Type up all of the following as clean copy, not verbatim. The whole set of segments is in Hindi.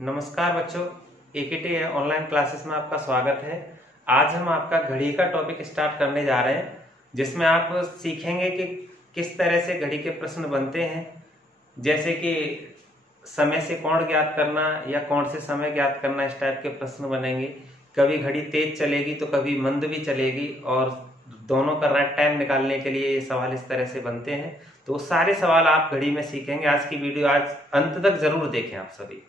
नमस्कार बच्चों, एकेटी ऑनलाइन क्लासेस में आपका स्वागत है। आज हम आपका घड़ी का टॉपिक स्टार्ट करने जा रहे हैं, जिसमें आप सीखेंगे कि किस तरह से घड़ी के प्रश्न बनते हैं। जैसे कि समय से कोण ज्ञात करना या कोण से समय ज्ञात करना, इस टाइप के प्रश्न बनेंगे। कभी घड़ी तेज चलेगी तो कभी मंद भी चलेगी, और दोनों का राइट टाइम निकालने के लिए ये सवाल इस तरह से बनते हैं। तो सारे सवाल आप घड़ी में सीखेंगे। आज की वीडियो आज अंत तक जरूर देखें आप सभी।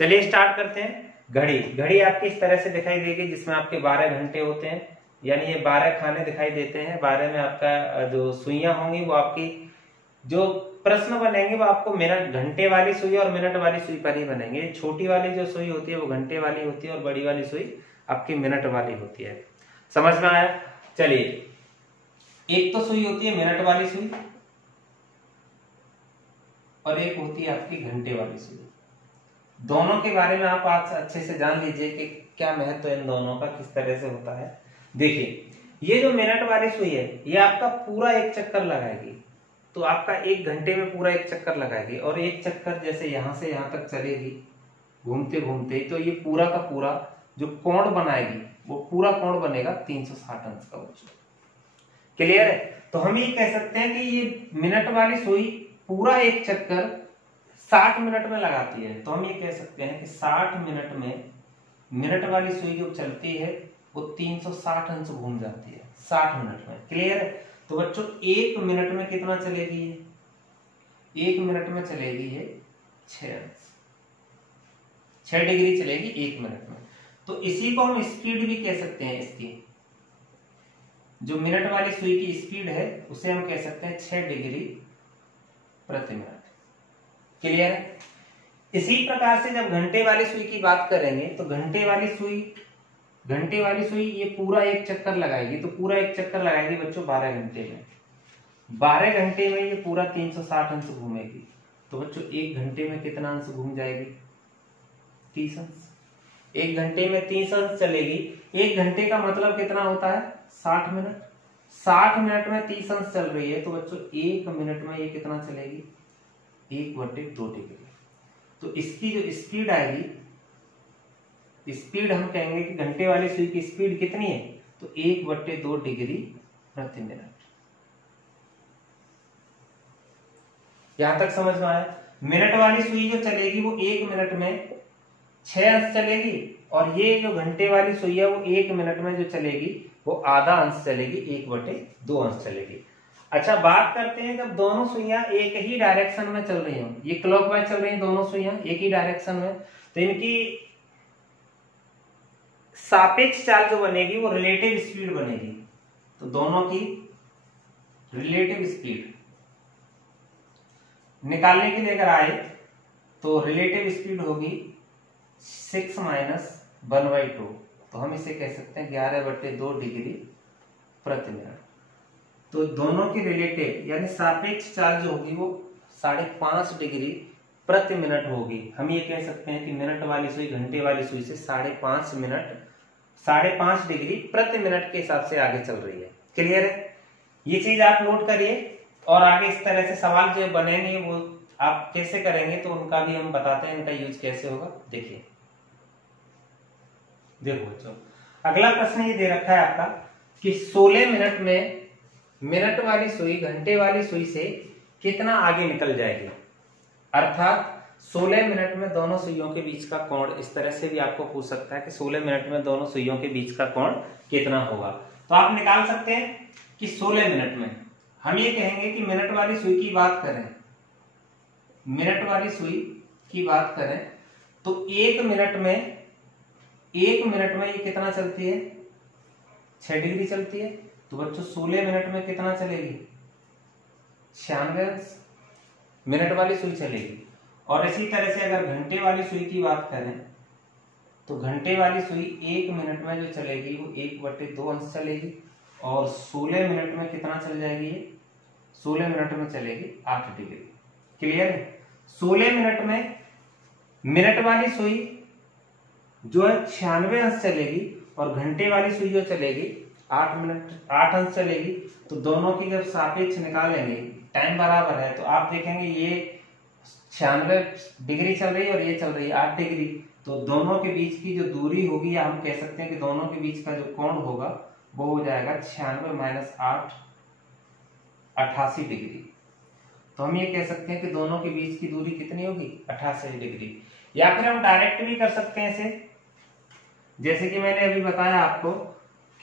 चलिए स्टार्ट करते हैं। घड़ी आपकी इस तरह से दिखाई देगी, जिसमें आपके 12 घंटे होते हैं, यानी ये 12 खाने दिखाई देते हैं। 12 में आपका जो सुइयां होंगी वो आपकी, जो प्रश्न बनेंगे वो आपको मिनट, घंटे वाली सुई और मिनट वाली सुई पर ही बनेंगे। छोटी वाली जो सुई होती है वो घंटे वाली होती है और बड़ी वाली सुई आपकी मिनट वाली होती है। समझ में आया? चलिए, एक तो सुई होती है मिनट वाली सुई और एक होती है आपकी घंटे वाली सुई। दोनों के बारे में आप आज अच्छे से जान लीजिए कि क्या महत्व इन दोनों का, किस तरह से होता है। देखिए, ये जो मिनट वाली सुई है ये आपका पूरा एक चक्कर लगाएगी, तो आपका 1 घंटे में पूरा एक चक्कर लगाएगी। और एक चक्कर जैसे यहां से यहां तक चलेगी घूमते घूमते, तो ये पूरा का पूरा जो कोण बनाएगी वो पूरा कोण बनेगा 360 अंश का। बच्चों क्लियर है? तो हम ये कह सकते हैं कि ये मिनट वाली सुई पूरा एक चक्कर 60 मिनट में लगाती है। तो हम ये कह सकते हैं कि 60 मिनट में मिनट वाली सुई जो चलती है वो 360 अंश घूम जाती है 60 मिनट में। क्लियर है? तो बच्चों 1 मिनट में कितना चलेगी ये? 1 मिनट में चलेगी ये 6 अंश, 6 डिग्री चलेगी 1 मिनट में। तो इसी को हम स्पीड भी कह सकते हैं। इसकी जो मिनट वाली सुई की स्पीड है उसे हम कह सकते हैं 6 डिग्री प्रति मिनट। क्लियर है? इसी प्रकार से जब घंटे वाली सुई की बात करेंगे तो घंटे वाली सुई ये पूरा एक चक्कर लगाएगी। तो पूरा एक चक्कर लगाएगी बच्चों 12 घंटे में। 12 घंटे में ये पूरा 360 अंश घूमेगी। तो बच्चों 1 घंटे में कितना अंश घूम जाएगी? 30 अंश। 1 घंटे में 30 अंश चलेगी। 1 घंटे का मतलब कितना होता है? 60 मिनट। 60 मिनट में 30 अंश चल रही है, तो बच्चों 1 मिनट में ये कितना चलेगी? 1/2 डिग्री। तो इसकी जो स्पीड आएगी, स्पीड हम कहेंगे कि घंटे वाली सुई की स्पीड कितनी है? तो 1/2 डिग्री प्रति मिनट। यहां तक समझ में आया? मिनट वाली सुई जो चलेगी वो 1 मिनट में 6 अंश चलेगी, और ये जो घंटे वाली सुई है वो 1 मिनट में जो चलेगी वो आधा अंश चलेगी, 1/2 अंश चलेगी। अच्छा, बात करते हैं जब दोनों सुइयां एक ही डायरेक्शन में चल रही हो, ये क्लॉकवाइज चल रही हैं दोनों सुइयां एक ही डायरेक्शन में, तो इनकी सापेक्ष चाल जो बनेगी वो रिलेटिव स्पीड बनेगी। तो दोनों की रिलेटिव स्पीड निकालने के लिए अगर आए तो रिलेटिव स्पीड होगी 6 - 1/2। तो हम इसे कह सकते हैं 11/2 डिग्री प्रति मिनट। तो दोनों की रिलेटिव यानी सापेक्ष चाल जो होगी वो 5.5 डिग्री प्रति मिनट होगी। हम ये कह सकते हैं कि मिनट वाली सुई घंटे वाली सुई से 5.5 डिग्री प्रति मिनट के हिसाब से आगे चल रही है। क्लियर है? ये चीज आप नोट करिए, और आगे इस तरह से सवाल जो बनेंगे वो आप कैसे करेंगे तो उनका भी हम बताते हैं, इनका यूज कैसे होगा। देखिए, देखो बच्चों, अगला प्रश्न ये दे रखा है आपका कि 16 मिनट में मिनट वाली सुई घंटे वाली सुई से कितना आगे निकल जाएगी। अर्थात 16 मिनट में दोनों सुइयों के बीच का कोण, इस तरह से भी आपको पूछ सकता है कि 16 मिनट में दोनों सुइयों के बीच का कोण कितना होगा। तो आप निकाल सकते हैं कि 16 मिनट में हम ये कहेंगे कि मिनट वाली सुई की बात करें, मिनट वाली सुई की बात करें तो 1 मिनट में ये कितना चलती है? 6 डिग्री चलती है। तो बच्चों 16 मिनट में कितना चलेगी? 96 अंश मिनट वाली सुई चलेगी। और इसी तरह से अगर घंटे वाली सुई की बात करें तो घंटे वाली सुई 1 मिनट में जो चलेगी वो 1/2 अंश चलेगी, और 16 मिनट में कितना चल जाएगी? ये 16 मिनट में चलेगी 8 डिग्री। क्लियर है? 16 मिनट में मिनट वाली सुई जो है 96 अंश चलेगी, और घंटे वाली सुई जो चलेगी 8 अंश चलेगी। तो दोनों की जब सापेक्ष निकालेंगे, टाइम बराबर है, तो आप देखेंगे ये 96 डिग्री चल रही है और ये चल रही है 8 डिग्री, तो दोनों के बीच की जो दूरी होगी, या हम कह सकते हैं कि दोनों के बीच का जो कोण होगा वो हो जाएगा 96 माइनस 8 88 डिग्री। तो हम ये कह सकते हैं कि दोनों के बीच की दूरी कितनी होगी 88 डिग्री। या फिर हम डायरेक्ट भी कर सकते हैं इसे, जैसे कि मैंने अभी बताया आपको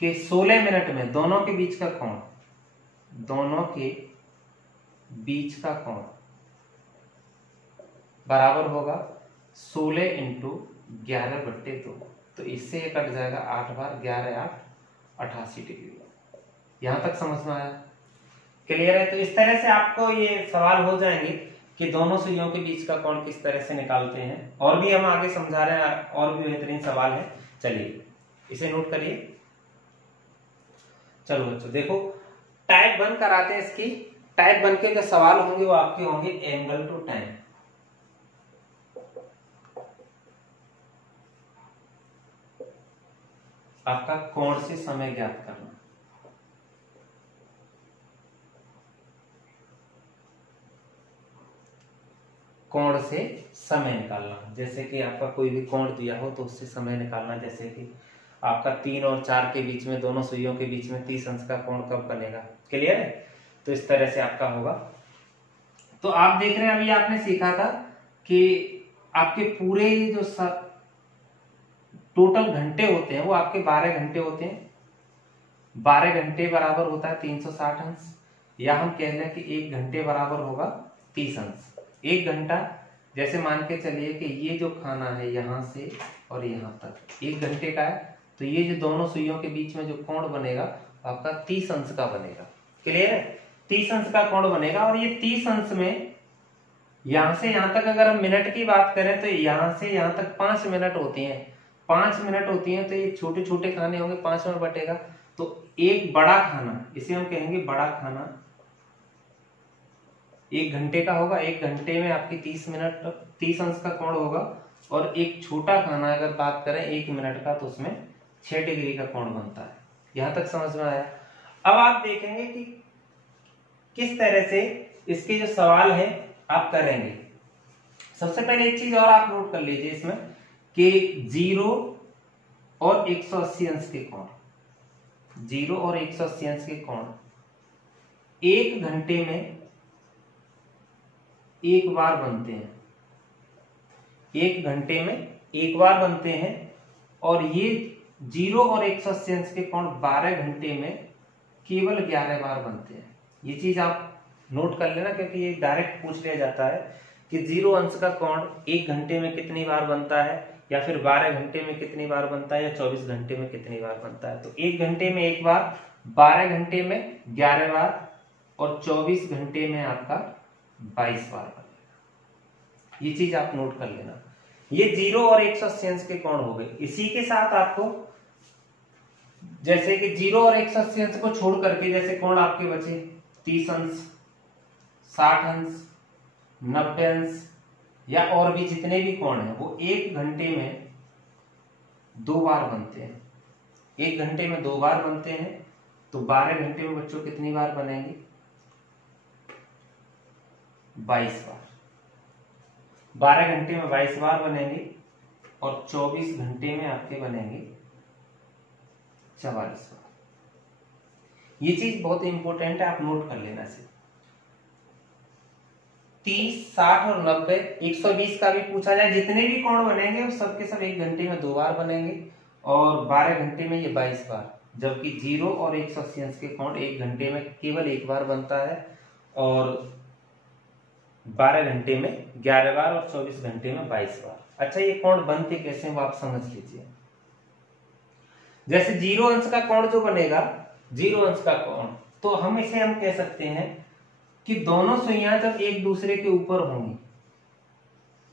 कि 16 मिनट में दोनों के बीच का कोण, दोनों के बीच का कोण बराबर होगा 16 इंटू 11/2। तो इससे ये कट जाएगा 8 बार, 11 8 88 डिग्री। यहां तक समझ में आया? क्लियर है? तो इस तरह से आपको ये सवाल हो जाएंगे कि दोनों सुइयों के बीच का कोण किस तरह से निकालते हैं। और भी हम आगे समझा रहे हैं, और भी बेहतरीन सवाल है। चलिए इसे नोट करिए। चलो बच्चों देखो, टाइप 1 कराते हैं इसकी। टाइप 1 के जो सवाल होंगे वो आपके होंगे एंगल टू टाइम। आपका कोण से समय ज्ञात करना। कोण से समय निकालना, जैसे कि आपका कोई भी कोण दिया हो तो उससे समय निकालना। जैसे कि आपका 3 और 4 के बीच में, दोनों सुइयों के बीच में 30 अंश का कोण कब बनेगा। क्लियर है? तो इस तरह से आपका होगा। तो आप देख रहे हैं अभी आपने सीखा था कि आपके पूरे जो टोटल घंटे होते हैं वो आपके 12 घंटे होते हैं। 12 घंटे बराबर होता है 360 अंश, या हम कह लें कि 1 घंटे बराबर होगा 30 अंश। 1 घंटा, जैसे मान के चलिए कि ये जो खाना है यहां से और यहां तक 1 घंटे का है, तो ये जो दोनों सुइयों के बीच में जो कोण बनेगा आपका 30 अंश का बनेगा। क्लियर है? 30 अंश का कोण बनेगा। और ये 30 अंश में यहां से यहां तक अगर हम मिनट की बात करें तो यहां से यहां तक 5 मिनट होती हैं। 5 मिनट होती हैं, तो ये छोटे छोटे खाने होंगे, 5 में बटेगा। तो एक बड़ा खाना, इसे हम कहेंगे बड़ा खाना, 1 घंटे का होगा। 1 घंटे में आपकी 30 अंश का कोण होगा। और एक छोटा खाना अगर बात करें 1 मिनट का, तो उसमें 6 डिग्री का कोण बनता है। यहां तक समझ में आया? अब आप देखेंगे कि किस तरह से इसके जो सवाल है आप करेंगे। सबसे पहले एक चीज और आप नोट कर लीजिए इसमें कि 0 और 180 अंश के कोण, 0 और 180 अंश के कोण 1 घंटे में एक बार बनते हैं। 1 घंटे में एक बार बनते हैं। और ये 0 और 180 अंश के कोण 12 घंटे में केवल 11 बार बनते हैं। ये चीज आप नोट कर लेना, क्योंकि ये डायरेक्ट पूछ लिया जाता है कि 0 अंश का कोण 1 घंटे में कितनी बार बनता है, या फिर 12 घंटे में कितनी बार बनता है, या 24 घंटे में कितनी बार बनता है। तो 1 घंटे में एक बार, 12 घंटे में 11 बार, और 24 घंटे में आपका 22 बार बनेगा। ये चीज आप नोट कर लेना। ये 0 और 180 अंश के कोण हो गए। इसी के साथ आपको, जैसे कि 0 और 180 अंश को छोड़ करके जैसे कोण आपके बचे 30 अंश, 60 अंश, 90 अंश, या और भी जितने भी कोण हैं वो 1 घंटे में 2 बार बनते हैं। 1 घंटे में 2 बार बनते हैं। तो 12 घंटे में बच्चों कितनी बार बनेंगे? 22 बार। 12 घंटे में 22 बार बनेंगे, और 24 घंटे में आपके बनेंगे 44 बार। ये चीज बहुत इंपॉर्टेंट है, आप नोट कर लेना इसे। 30, 60 और 90, 120 का भी पूछा जाए, जितने भी कोण बनेंगे वो सबके सब 1 घंटे में 2 बार बनेंगे, और 12 घंटे में ये 22 बार। जबकि 0 और 180 अंश के कोण 1 घंटे में केवल 1 बार बनता है, और 12 घंटे में 11 बार, और 24 घंटे में 22 बार। अच्छा, ये कोण बनते कैसे वो आप समझ लीजिए। जैसे 0 अंश का कोण जो बनेगा, 0 अंश का कोण, तो हम कह सकते हैं कि दोनों सुइयां जब एक दूसरे के ऊपर होंगी,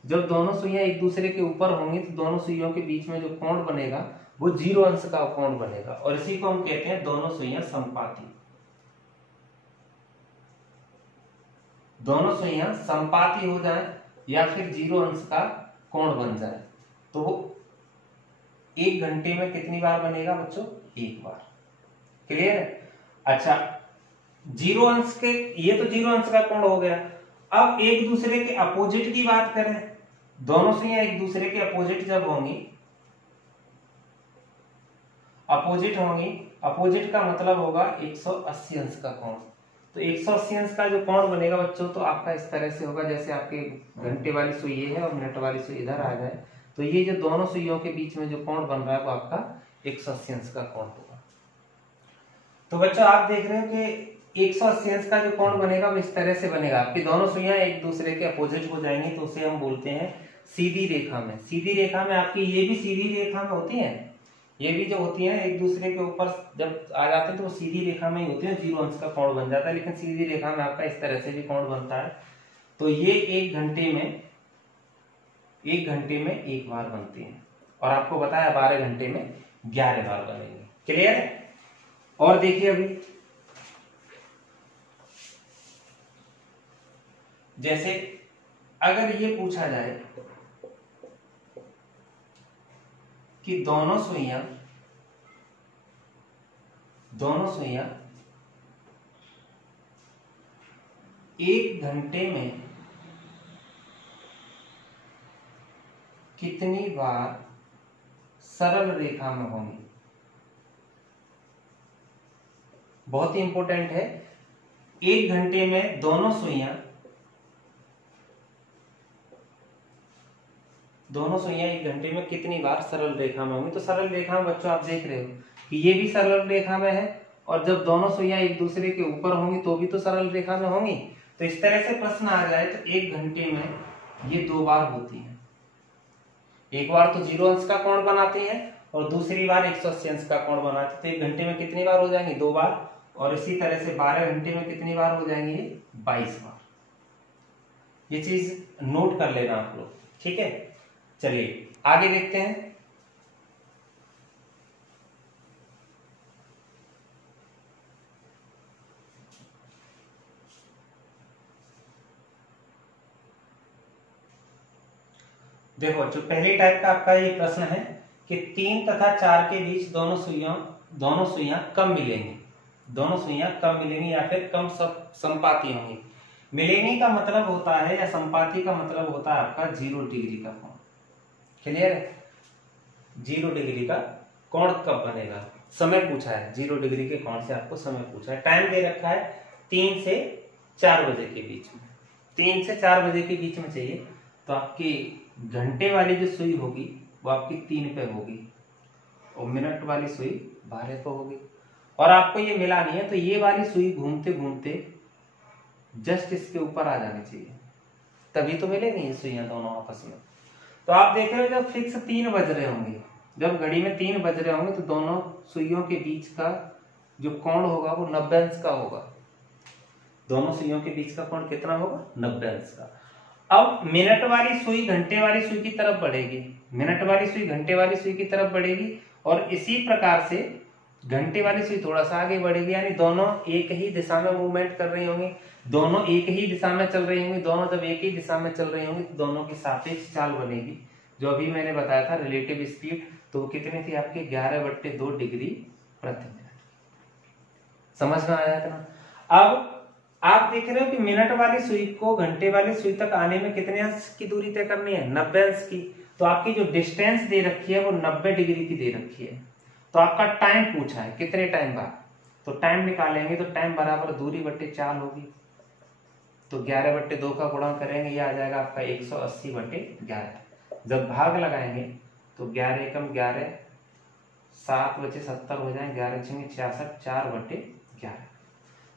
जब दोनों सुइयां एक दूसरे के ऊपर होंगी, तो दोनों सुइयों के बीच में जो कोण बनेगा वो 0 अंश का कोण बनेगा। और इसी को हम कहते हैं दोनों सुइयां समपाती। दोनों सुइयां समपाती हो जाए या फिर 0 अंश का कोण बन जाए, तो वो 1 घंटे में कितनी बार बनेगा बच्चों? 1 बार। क्लियर है? अच्छा, 0 अंश के, ये तो 0 अंश का कोण हो गया। अब एक दूसरे के अपोजिट की बात करें, दोनों सुइयां एक दूसरे के अपोजिट जब होंगी, अपोजिट होंगी, अपोजिट का मतलब होगा 180 अंश का कोण। तो 180 अंश का जो कोण बनेगा बच्चों, तो आपका इस तरह से होगा, जैसे आपके घंटे वाली सुई ये है और मिनट वाली सुई इधर आ जाए, तो ये जो दोनों सुइयों के बीच में जो कोण बन रहा है वो आपका 180 अंश का कोण होगा। तो बच्चों आप देख रहे हो कि 180 अंश का जो कोण बनेगा वो इस तरह से बनेगा, आपकी दोनों सुइयां एक दूसरे के अपोजिट हो जाएंगी, तो उसे हम बोलते हैं सीधी रेखा में। सीधी रेखा में आपकी ये भी सीधी रेखा में होती है, ये भी जो होती है एक दूसरे के ऊपर जब आ जाते हैं तो वो सीधी रेखा में ही होती है, 0 अंश का कोण बन जाता है, लेकिन सीधी रेखा में आपका इस तरह से भी कोण बनता है। तो ये एक घंटे में एक बार बनती है, और आपको बताया 12 घंटे में 11 बार बनेंगे। क्लियर है? और देखिए अभी जैसे अगर ये पूछा जाए कि दोनों सुइयां एक घंटे में कितनी बार सरल रेखा में होंगी, बहुत ही इंपॉर्टेंट है। एक घंटे में दोनों सुइयां एक घंटे में कितनी बार सरल रेखा में होंगी। तो सरल रेखा में बच्चों आप देख रहे हो कि ये भी सरल रेखा में है, और जब दोनों सुइयां एक दूसरे के ऊपर होंगी तो भी तो सरल रेखा में होंगी। तो इस तरह से प्रश्न आ जाए तो एक घंटे में ये 2 बार होती है, एक बार तो 0 अंश का कोण बनाती है और दूसरी बार 180 अंश का कोण बनाती है। तो एक घंटे में कितनी बार हो जाएंगी? 2 बार। और इसी तरह से 12 घंटे में कितनी बार हो जाएंगी? 22 बार। ये चीज नोट कर लेना आप लोग, ठीक है। चलिए आगे देखते हैं। देखो जो पहली टाइप का आपका ये प्रश्न है कि 3 तथा 4 के बीच दोनों सुइयां कब मिलेंगी, या फिर कम संपाती होंगी। मिलेंगी का मतलब होता है, या संपाती का मतलब होता है आपका 0 डिग्री का कोण। क्लियर है? 0 डिग्री का कोण कब बनेगा, समय पूछा है, 0 डिग्री के कोण से आपको समय पूछा है। टाइम दे रखा है 3 से 4 बजे के बीच में, 3 से 4 बजे के बीच में चाहिए। तो आपकी घंटे वाली जो सुई होगी वो आपकी 3 पे होगी, और मिनट वाली सुई 12 पे होगी। और आपको ये मिला नहीं है, तो ये वाली सुई घूमते घूमते जस्ट इसके ऊपर आ जानी चाहिए, तभी तो मिलेंगी ये सुइयां दोनों आपस में। तो आप देख रहे हो जब फिक्स 3 बज रहे होंगे, जब घड़ी में 3 बज रहे होंगे, तो दोनों सुइयों के बीच का जो कोण होगा वो 90 अंश का होगा। दोनों सुइयों के बीच का कोण कितना होगा? 90 अंश का। अब मिनट वाली सुई घंटे वाली सुई की तरफ बढ़ेगी, मिनट वाली सुई घंटे वाली सुई की तरफ बढ़ेगी, और इसी प्रकार से घंटे वाली सुई थोड़ा सा आगे बढ़ेगी, यानी दोनों एक ही दिशा में मूवमेंट कर रही होंगी, दोनों एक ही दिशा में चल रही होंगी। दोनों जब एक ही दिशा में चल रही होंगी तो दोनों की सापेक्ष चाल बनेगी, जो अभी मैंने बताया था रिलेटिव स्पीड। तो कितनी थी आपकी? 11/2 डिग्री प्रति मिनट। समझ में आया था? अब आप देख रहे हो कि मिनट वाली सुई को घंटे वाली सुई तक आने में कितने अंश की दूरी तय करनी है? 90 अंश की। तो आपकी जो डिस्टेंस दे रखी है वो 90 डिग्री की दे रखी है। तो आपका टाइम पूछा है कितने टाइम बाद, तो टाइम निकालेंगे तो टाइम बराबर दूरी बट्टे चाल होगी। तो 11/2 का गुणा करेंगे, ये आ जाएगा आपका 180/11। जब भाग लगाएंगे तो 11 एकम 11, 7 बचे 70 हो जाएंगे, 11 छंगे 66, 4/11।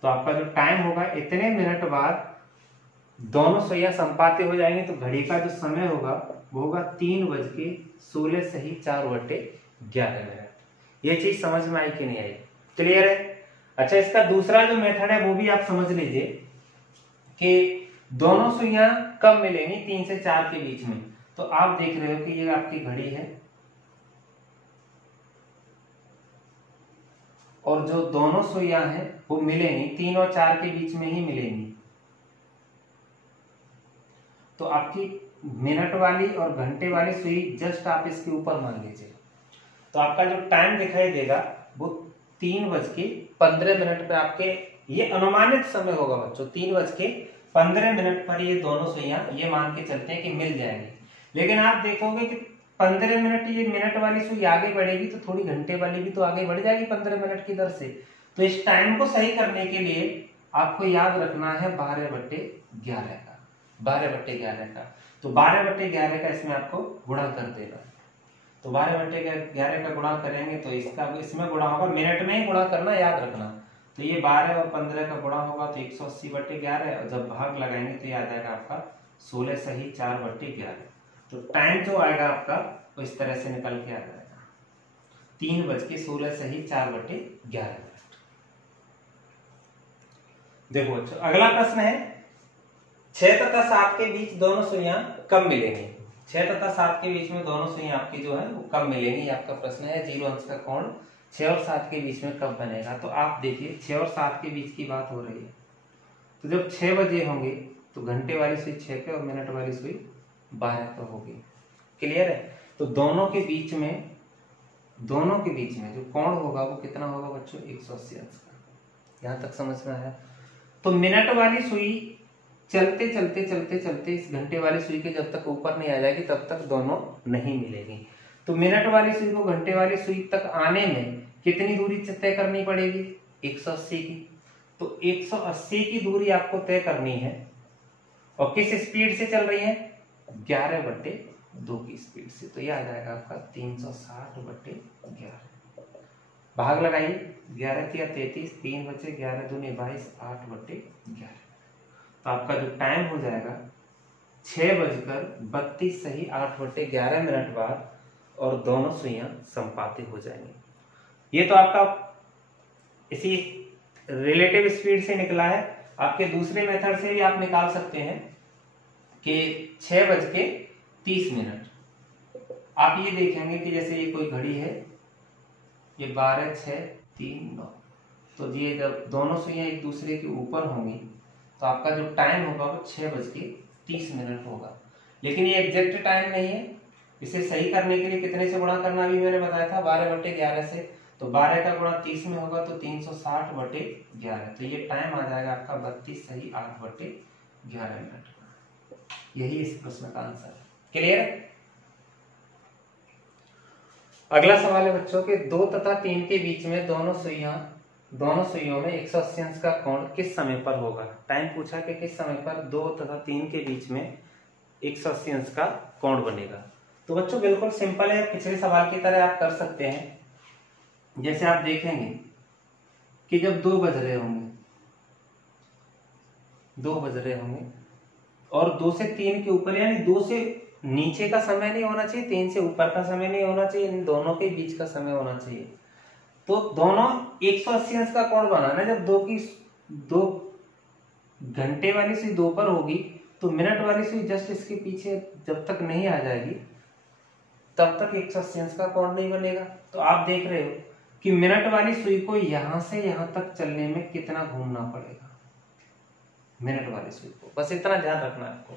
तो आपका जो टाइम होगा इतने मिनट बाद दोनों सुइयां संपाती हो जाएंगे, तो घड़ी का जो समय होगा वो होगा 3:16 सही 4/11 मिनट। ये चीज समझ में आई कि नहीं आई? क्लियर है? अच्छा, इसका दूसरा जो मेथड है वो भी आप समझ लीजिए कि दोनों सुइयां कब मिलेंगी? 3 से 4 के बीच में। तो आप देख रहे हो कि ये आपकी घड़ी है, और जो दोनों सुइयां हैं वो मिलेंगी 3 और 4 के बीच में ही मिलेंगी। तो आपकी मिनट वाली और घंटे वाली सुई जस्ट आप इसके ऊपर मान लीजिए। तो आपका जो टाइम दिखाई देगा वो 3:15 पे आपके, ये अनुमानित समय होगा बच्चों, 3:15 15 मिनट पर ये दोनों सुइयां ये मान के चलते हैं कि मिल जाएंगी। लेकिन आप देखोगे कि 15 मिनट ये मिनट वाली सुई आगे बढ़ेगी तो थोड़ी घंटे वाली भी तो आगे बढ़ जाएगी 15 मिनट की दर से। तो इस टाइम को सही करने के लिए आपको याद रखना है 12/11 का, 12/11 का। तो 12/11 का इसमें आपको गुणा कर देना है। तो 12/11 का गुणा करेंगे तो इसका इसमें गुणा होगा, मिनट में ही गुणा करना, याद रखना। तो ये 12 और 15 का गुणा होगा तो 180/11, और जब भाग लगाएंगे तो ये आ जाएगा आपका 16 सही 4/11। तो टाइम जो आएगा आपका वो इस तरह से निकल के आ जाएगा 3:16 सही 4/11। देखो बच्चों, अगला प्रश्न है 6 तथा 7 के बीच दोनों सुइयां कब मिलेंगी। 6 तथा 7 के बीच में दोनों सुइयां आपकी जो है वो कब मिलेंगी, आपका प्रश्न है। 0 अंश का कोण 6 और 7 के बीच में कब बनेगा। तो आप देखिए 6 और 7 के बीच की बात हो रही है, तो जब 6 बजे होंगे तो घंटे वाली सुई 6 पे और मिनट वाली सुई 12 पे होगी। क्लियर है। तो दोनों के बीच में जो कोण होगा वो कितना होगा बच्चों, 180 अंश का। यहां तक समझ में आया। तो मिनट वाली सुई चलते चलते इस घंटे वाली सुई के जब तक ऊपर नहीं आ जाएगी तब तक दोनों नहीं मिलेगी। तो मिनट वाली सुई को घंटे वाली सुई तक आने में कितनी दूरी तय करनी पड़ेगी, 180 की। तो 180 की दूरी आपको तय करनी है, और किस स्पीड से चल रही है, 11/2 की स्पीड से। तो यह आ जाएगा आपका 360/11। भाग लगाइए, 11 या 33, 3 बचे 11 दूनी 22, 8/11। तो आपका जो टाइम हो जाएगा 6:32 सही 8/11 मिनट बाद, और दोनों सुइयां संपाती हो जाएंगी। ये तो आपका इसी रिलेटिव स्पीड से निकला है। आपके दूसरे मेथड से भी आप निकाल सकते हैं कि 6:30। आप ये देखेंगे कि जैसे ये कोई घड़ी है, ये 12, 6, 3, 9। तो ये जब दोनों सुइयां एक दूसरे के ऊपर होंगी तो आपका जो टाइम होगा वो 6:30 होगा। लेकिन ये एग्जैक्ट टाइम नहीं है, इसे सही करने के लिए कितने से गुणा करना भी मैंने बताया था, 12/11 से। तो 12 का गुणा 30 में होगा तो 360/11। तो ये टाइम आ जाएगा आपका 32 सही 8/11 मिनट। यही इस प्रश्न का आंसर है। क्लियर है। अगला सवाल है बच्चों के 2 तथा 3 के बीच में दोनों सुइयों में 180 अंश का कोण किस समय पर होगा। टाइम पूछा कि किस समय पर 2 तथा 3 के बीच में 180 अंश का कोण बनेगा। तो बच्चों बिल्कुल सिंपल है, पिछले सवाल की तरह आप कर सकते हैं। जैसे आप देखेंगे कि जब 2 बज रहे होंगे और 2 से 3 के ऊपर, यानी 2 से नीचे का समय नहीं होना चाहिए, 3 से ऊपर का समय नहीं होना चाहिए, इन दोनों के बीच का समय होना चाहिए। तो दोनों 180 अंश का कोण बनाना। जब 2 घंटे वाली सुई 2 पर होगी तो मिनट वाली सुई जस्ट इसके पीछे जब तक नहीं आ जाएगी तब तक 180 अंश का कोण नहीं बनेगा। तो आप देख रहे हो कि मिनट वाली सुई को यहां से यहां तक चलने में कितना घूमना पड़ेगा, मिनट वाली सुई को, बस इतना ध्यान रखना है आपको।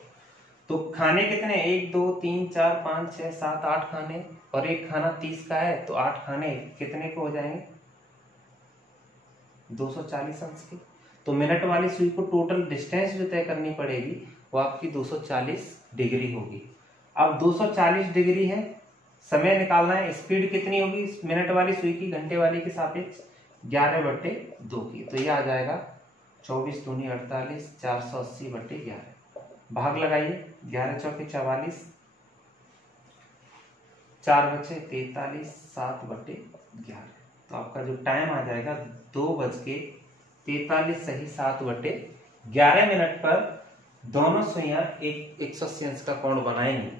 तो खाने कितने, 1, 2, 3, 4, 5, 6, 7, 8 खाने, और एक खाना 30 का है तो 8 खाने कितने को हो जाएंगे, 240 अंश के। तो मिनट वाली सुई को टोटल डिस्टेंस जो तय करनी पड़ेगी वो आपकी 240 डिग्री होगी। अब 240 डिग्री है, समय निकालना है, स्पीड कितनी होगी मिनट वाली सुई की घंटे वाली के सापेक्ष, 11/2 की। तो ये आ जाएगा 24 दूनी 48, 480/11। भाग लगाइए, 11 चौके 44, 4 बचे 43, 7/11। तो आपका जो टाइम आ जाएगा 2:43 सही 7/11 मिनट पर दोनों सुइयां 180 अंश का कोण बनाएंगी।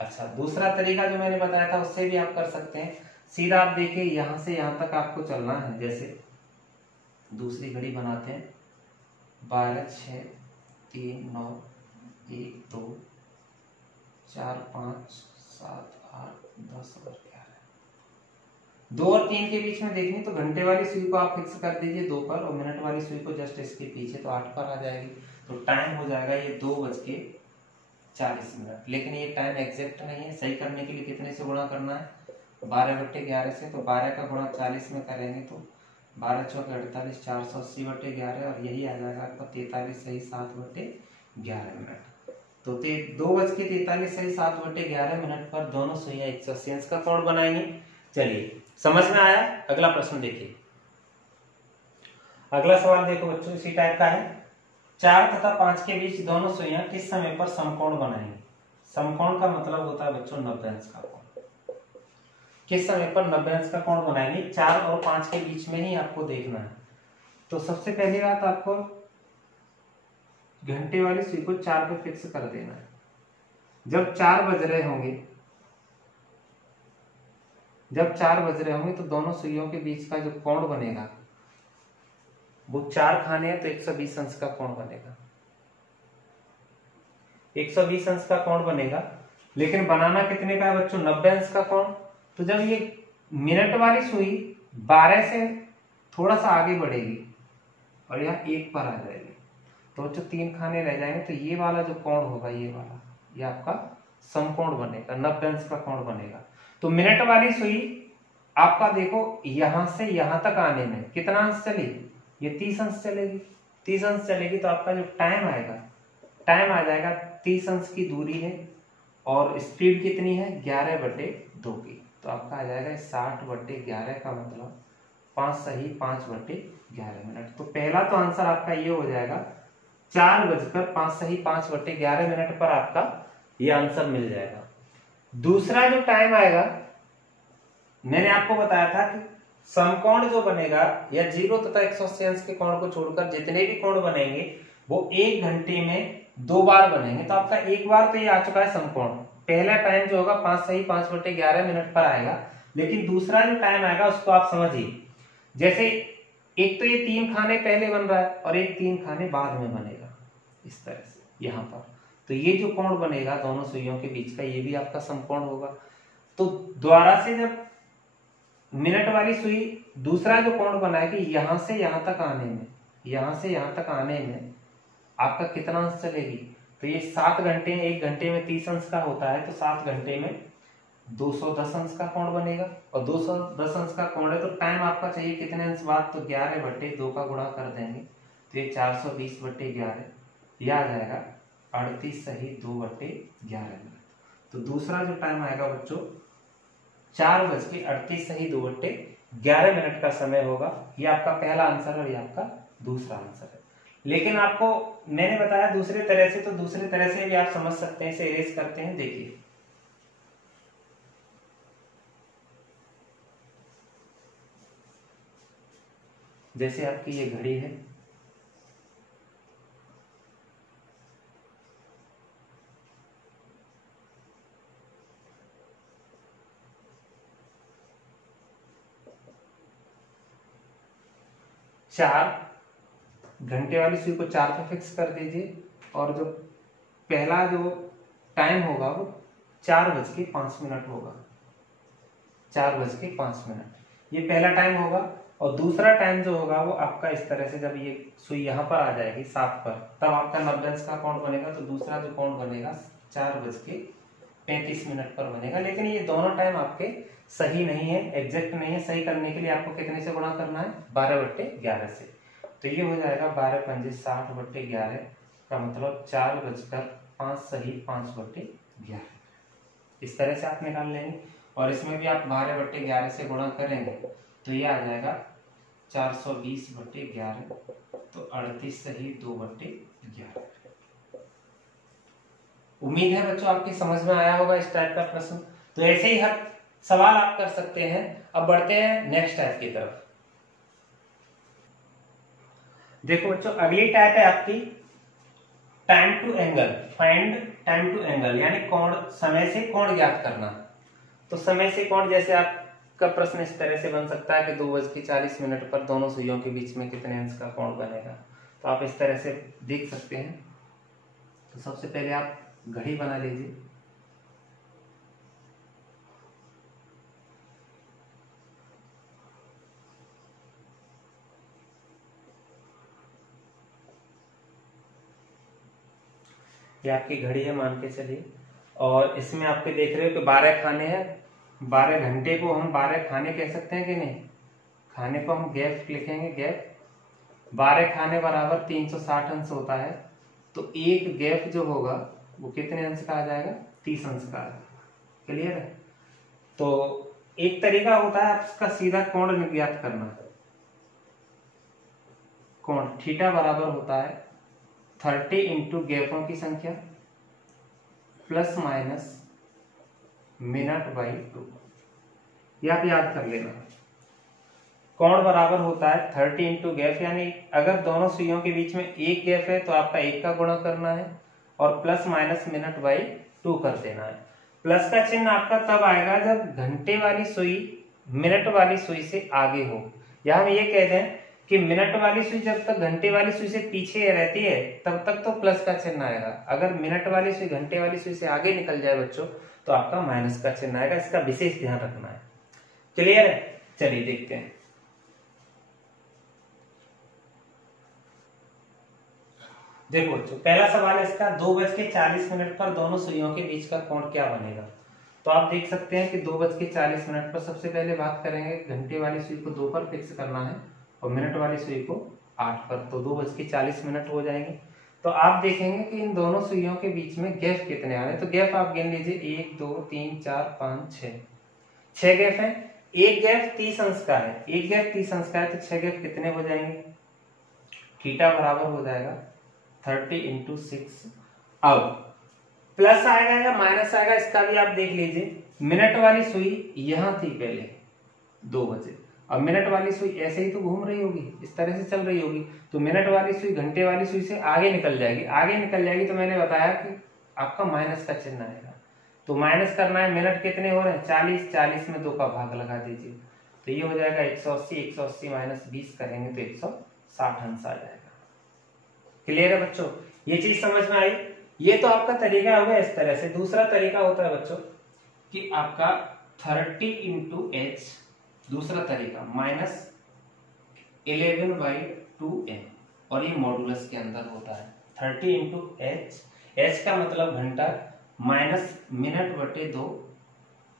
अच्छा, दूसरा तरीका जो मैंने बताया था उससे भी आप कर सकते हैं। सीधा आप देखिए यहां से यहां तक आपको चलना है। जैसे दूसरी घड़ी बनाते हैं, 12, 6, 3, 9, 1, 2, 4, 5, 7, 8, 10 और 11। 2 और 3 के बीच में देखेंगे तो घंटे वाली सुई को आप फिक्स कर दीजिए 2 पर, और मिनट वाली सुई को जस्ट इसके पीछे, तो 8 पर आ जाएगी। तो टाइम हो जाएगा ये 2:40। लेकिन ये टाइम एग्जैक्ट नहीं है, सही करने के लिए कितने से गुणा करना है, 12/11 से। तो 12 का गुणा 40 में करेंगे तो 12 चौके 48, 480/11, और यही आ जाएगा आपका 43 सही 7/11। 11 मिनट। तो 2:43 सही 7/11 पर दोनों सुइयां 180 अंश का कोण बनाएंगे। चलिए समझ में आया। अगला प्रश्न देखिए। अगला सवाल देखो बच्चों, इसी टाइप का है। 4 तथा 5 के बीच दोनों सुइयां किस समय पर समकोण बनाएंगे। समकोण का मतलब होता है बच्चों 90 अंश का कोण। किस समय पर 90 अंश का कोण बनाएंगे, 4 और 5 के बीच में ही आपको देखना है। तो सबसे पहली बात आपको घंटे वाली सुई को 4 पे फिक्स कर देना है। जब 4 बज रहे होंगे तो दोनों सुइयों के बीच का जो कोण बनेगा वो 4 खाने हैं तो 120 अंश का कोण बनेगा। 120 अंश का कोण बनेगा, लेकिन बनाना कितने का है बच्चों, 90 अंश का कोण। तो जब ये मिनट वाली सुई 12 से थोड़ा सा आगे बढ़ेगी और यहाँ 1 पर आ जाएगी तो बच्चों 3 खाने रह जाएंगे। तो ये वाला जो कोण होगा, ये वाला, ये आपका समकोण बनेगा, 90 अंश का कोण बनेगा। तो मिनट वाली सुई आपका देखो यहां से यहां तक आने में कितना अंश चलेगी, ये 30 अंश चलेगी। 30 अंश चलेगी तो आपका जो टाइम आएगा, टाइम आ जाएगा 30 अंश की दूरी है और स्पीड कितनी है 11/2 की। तो आपका आ जाएगा 60/11 का मतलब 5 सही 5/11 मिनट। तो पहला तो आंसर आपका ये हो जाएगा 4:05 सही 5/11 मिनट पर आपका ये आंसर मिल जाएगा। दूसरा जो टाइम आएगा, मैंने आपको बताया था कि समकोण जो बनेगा या 0 तथा 180 अंश के कोण को छोड़कर जितने भी कोण बनेंगे वो 1 घंटे में 2 बार बनेंगे। तो आपका एक बार तो ये आ चुका है समकोण। पहला टाइम जो होगा 5 सही 5/11 मिनट पर आएगा, लेकिन दूसरा जो टाइम आएगा उसको आप समझिए। जैसे एक तो ये 3 खाने पहले बन रहा है और एक 3 खाने बाद में बनेगा, इस तरह से यहाँ पर। तो ये जो कोण बनेगा दोनों सुइयों के बीच का, ये भी आपका समकोण होगा। तो द्वारा से जब मिनट वाली सुई दूसरा जो कोण बनाएगी यहां से यहां तक आने में, यहां से यहां तक आने में आपका कितना अंश चलेगी, तो ये 7 घंटे, 1 घंटे में 30 अंश का होता है तो 7 घंटे में 210 अंश का कोण बनेगा। और 210 अंश का कोण है तो टाइम आपका चाहिए कितने अंश बाद, तो 11/2 का गुणा कर देंगे तो ये 420/11, ये आ जाएगा 38 सही 2/11 मिनट। तो दूसरा जो टाइम आएगा बच्चों 4:38 सही 2/11 मिनट का समय होगा। ये आपका पहला आंसर और ये आपका दूसरा आंसर है। लेकिन आपको मैंने बताया दूसरे तरह से, तो दूसरे तरह से भी आप समझ सकते हैं। इसे इरेज करते हैं, देखिए जैसे आपकी ये घड़ी है, चार घंटे वाली सुई को 4 पे फिक्स कर दीजिए और जो पहला जो टाइम होगा वो 4:05 होगा। 4:05 ये पहला टाइम होगा। और दूसरा टाइम जो होगा वो आपका इस तरह से, जब ये सुई यहाँ पर आ जाएगी 7 पर, तब आपका 90 अंश का कोण बनेगा। तो दूसरा जो कोण बनेगा 4:35 पर बनेगा। लेकिन ये दोनों टाइम आपके सही नहीं है, एग्जैक्ट नहीं है। सही करने के लिए आपको कितने से गुणा करना है, 12/11 से। तो ये हो जाएगा 12×5 60/11 का मतलब 4:05 सही 5/11। इस तरह से आप निकाल लेंगे। और इसमें भी आप 12/11 से गुणा करेंगे तो ये आ जाएगा 420/11, तो 38 सही 2/11। उम्मीद है बच्चों आपकी समझ में आया होगा इस टाइप का प्रश्न। तो ऐसे ही हर सवाल आप कर सकते हैं। अब बढ़ते हैं नेक्स्ट टाइप की तरफ। देखो बच्चों अगली टाइप है आपकी time to angle, find time to angle, यानी कोण, समय से कोण ज्ञात करना। तो समय से कोण, जैसे आपका प्रश्न इस तरह से बन सकता है कि 2:40 पर दोनों सुइयों के बीच में कितने अंश का कोण बनेगा। तो आप इस तरह से देख सकते हैं। तो सबसे पहले आप घड़ी बना लीजिए। ये आपकी घड़ी है मान के चलिए, और इसमें आपके देख रहे हो कि 12 खाने हैं। 12 घंटे को हम 12 खाने कह सकते हैं कि नहीं, खाने को हम गैप लिखेंगे, गैप। 12 खाने बराबर 360 अंश होता है। तो एक गैप जो होगा वो कितने अंश का आ जाएगा, 30 अंश का। क्लियर है। तो एक तरीका होता है आपका सीधा कोण ज्ञात करना। कोण थीटा बराबर होता है 30 इंटू गैपों की संख्या प्लस माइनस मिनट बाई 2। ये आप याद कर लेना। कोण बराबर होता है 30 इंटू गैप, यानी अगर दोनों सुइयों के बीच में एक गैप है तो आपका एक का गुणा करना है और प्लस माइनस मिनट बाई 2 कर देना है। प्लस का चिन्ह आपका तब आएगा जब घंटे वाली सुई मिनट वाली सुई से आगे हो, या हम ये कह दें कि मिनट वाली सुई जब तक घंटे वाली सुई से पीछे रहती है तब तक तो प्लस का चिन्ह आएगा। अगर मिनट वाली सुई घंटे वाली सुई से आगे निकल जाए बच्चों तो आपका माइनस का चिन्ह आएगा। इसका विशेष ध्यान रखना है। क्लियर है। चलिए देखते हैं। देखो बच्चों, पहला सवाल है इसका, 2:40 पर दोनों सुइयों के बीच का कोण क्या बनेगा। तो आप देख सकते हैं कि 2:40 पर सबसे पहले बात करेंगे घंटे वाली सुई को 2 पर फिक्स करना है और मिनट वाली सुई को 8 पर, तो 2:40 हो जाएंगे। तो आप देखेंगे कि इन दोनों सुइयों के बीच में गैप कितने आ रहे हैं। तो गैप आप गिन लीजिए, 1 2 3 4 5 6 गैप है। एक गैप 30 अंश का है, एक गैप 30 अंश का है, तो 6 गैप कितने हो जाएंगे, थीटा बराबर हो जाएगा 30 इंटू 6। अब प्लस आएगा या माइनस आएगा इसका भी आप देख लीजिए। मिनट वाली सुई यहां थी पहले 2 बजे, अब मिनट वाली सुई ऐसे ही तो घूम रही होगी, इस तरह से चल रही होगी, तो मिनट वाली सुई घंटे वाली सुई से आगे निकल जाएगी। आगे निकल जाएगी तो मैंने बताया कि आपका माइनस का चिन्ह आएगा। तो माइनस करना है, मिनट कितने हो रहे हैं 40, 40 में 2 का भाग लगा दीजिए, तो ये हो जाएगा 180, 180 माइनस 20 करेंगे तो 160 अंश आ जाएगा। क्लियर है बच्चों, ये चीज समझ में आई। ये तो आपका तरीका होगा इस तरह से। दूसरा तरीका होता है बच्चों कि आपका 30 इंटू एच, दूसरा तरीका माइनस 11/2n, और ये मॉडुलस के अंदर होता है। 30 इंटू एच, एच का मतलब घंटा, माइनस मिनट बटे 2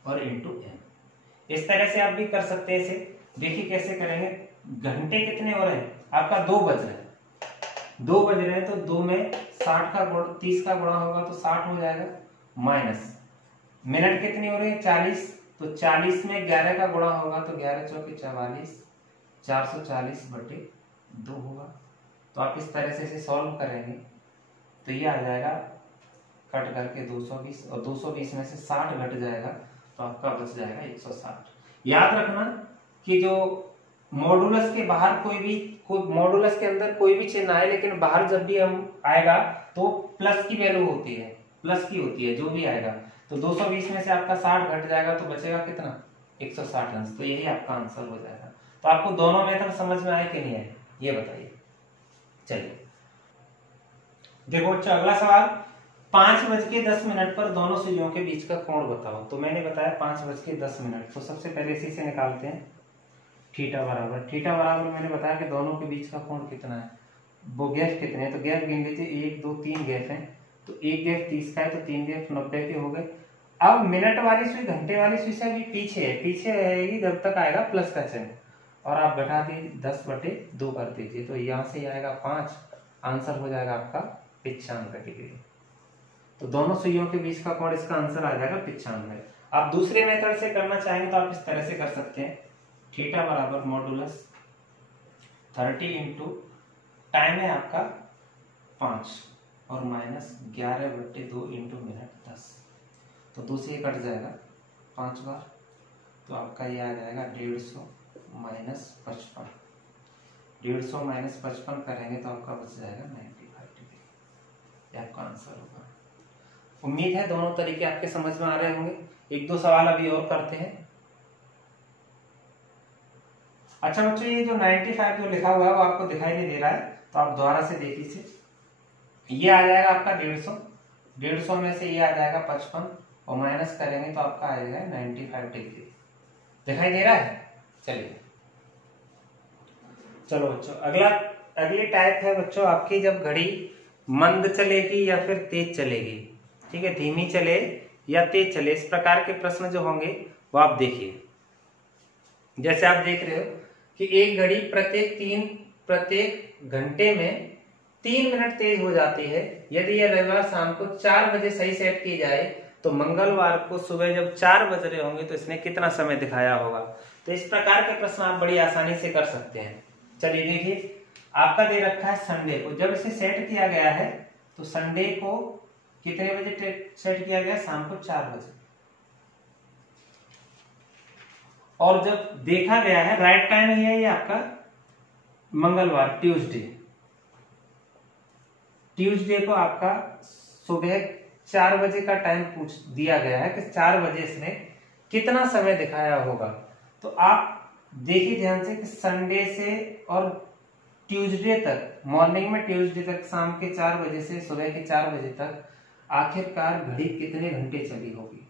और इंटू एन। इस तरह से आप भी कर सकते हैं इसे। देखिए कैसे करेंगे। घंटे कितने हो रहे हैं आपका, 2 बज रहे हैं, 2 बज रहे हैं, तो 2 में 60 का गुणा 30 का गुणा होगा तो 60 हो जाएगा, माइनस मिनट कितनी हो रही है 40, तो 40 में 11 का गुणा होगा तो 11 चौके 44, 440 बटे 2 होगा। तो आप इस तरह से इसे सॉल्व करेंगे तो ये आ जाएगा कट करके 220, और 220 में से 60 घट जाएगा तो आपका बच जाएगा 160। याद रखना कि जो मॉडुलस के बाहर कोई मॉडुलस के अंदर कोई भी चिन्ह आए, लेकिन बाहर जब भी हम आएगा तो प्लस की वैल्यू होती है, प्लस की होती है जो भी आएगा। तो 220 में से आपका 60 घट जाएगा तो बचेगा कितना, 160 अंश। तो यही आपका आंसर हो जाएगा। तो आपको दोनों मेथड समझ में आए कि नहीं आए ये बताइए। चलिए देखो बच्चों, अगला सवाल, 5:10 पर दोनों सुइयों के बीच का कोण बताओ। तो मैंने बताया 5:10, तो सबसे पहले इसी से निकालते हैं। थीटा बराबर मैंने बताया कि दोनों के बीच का कोण कितना है, वो गैप कितने हैं। तो गैप गिन लीजिए, 1 2 3 गैप हैं, तो एक गैप 30 का है, तो 3 गैप 90 के हो गए। अब मिनट वाली सुई घंटे वाली सुई से भी पीछे है, पीछे रहेगी जब तक आएगा प्लस का चिन्ह, और आप घटा दीजिए 10/2 कर दीजिए, तो यहाँ से आएगा 5, आंसर हो जाएगा आपका 95 डिग्री। तो दोनों सुइयों के बीच का कोण, इसका आंसर आ जाएगा 95। आप दूसरे मेथड से करना चाहेंगे तो आप इस तरह से कर सकते हैं। थीटा बराबर मॉडुलस 30 इंटू टाइम है आपका 5 और माइनस 11/2 इंटू मिनट 10, तो 2 से कट जाएगा 5 बार, तो आपका ये आ जाएगा 150 माइनस 55। 150 माइनस 55 करेंगे तो आपका बच जाएगा 95 डिग्री। ये आपका आंसर होगा। उम्मीद है दोनों तरीके आपके समझ में आ रहे होंगे। 1-2 सवाल अभी और करते हैं। अच्छा बच्चों, ये जो 95 जो लिखा हुआ है वो आपको दिखाई नहीं दे रहा है, तो आप दोबारा से देख लीजिए। ये आ जाएगा आपका 150 में से ये आ जाएगा 55 और माइनस करेंगे तो आपका आ जाएगा 95 डिग्री। दिखाई दे रहा है। चलिए चलो बच्चों, अगली टाइप है बच्चों आपकी, जब घड़ी मंद चलेगी या फिर तेज चलेगी। ठीक है, धीमी चले या तेज चले, इस प्रकार के प्रश्न जो होंगे वो आप देखिए। जैसे आप देख रहे हो कि एक घड़ी प्रत्येक घंटे में 3 मिनट तेज हो जाती है। यदि यह रविवार शाम को 4 बजे सही सेट की जाए तो मंगलवार को सुबह जब 4 बज रहे होंगे तो इसने कितना समय दिखाया होगा। तो इस प्रकार के प्रश्न आप बड़ी आसानी से कर सकते हैं। चलिए देखिए, आपका दे रखा है संडे को, जब इसे सेट किया गया है तो संडे को कितने बजे सेट किया गया, शाम को 4 बजे। और जब देखा गया है राइट टाइम ही है ये आपका मंगलवार ट्यूसडे को आपका सुबह 4 बजे का टाइम पूछ दिया गया है कि 4 बजे इसने कितना समय दिखाया होगा। तो आप देखिए ध्यान से कि संडे से और ट्यूसडे तक, मॉर्निंग में ट्यूसडे तक शाम के 4 बजे से सुबह के 4 बजे तक आखिरकार घड़ी कितने घंटे चली होगी,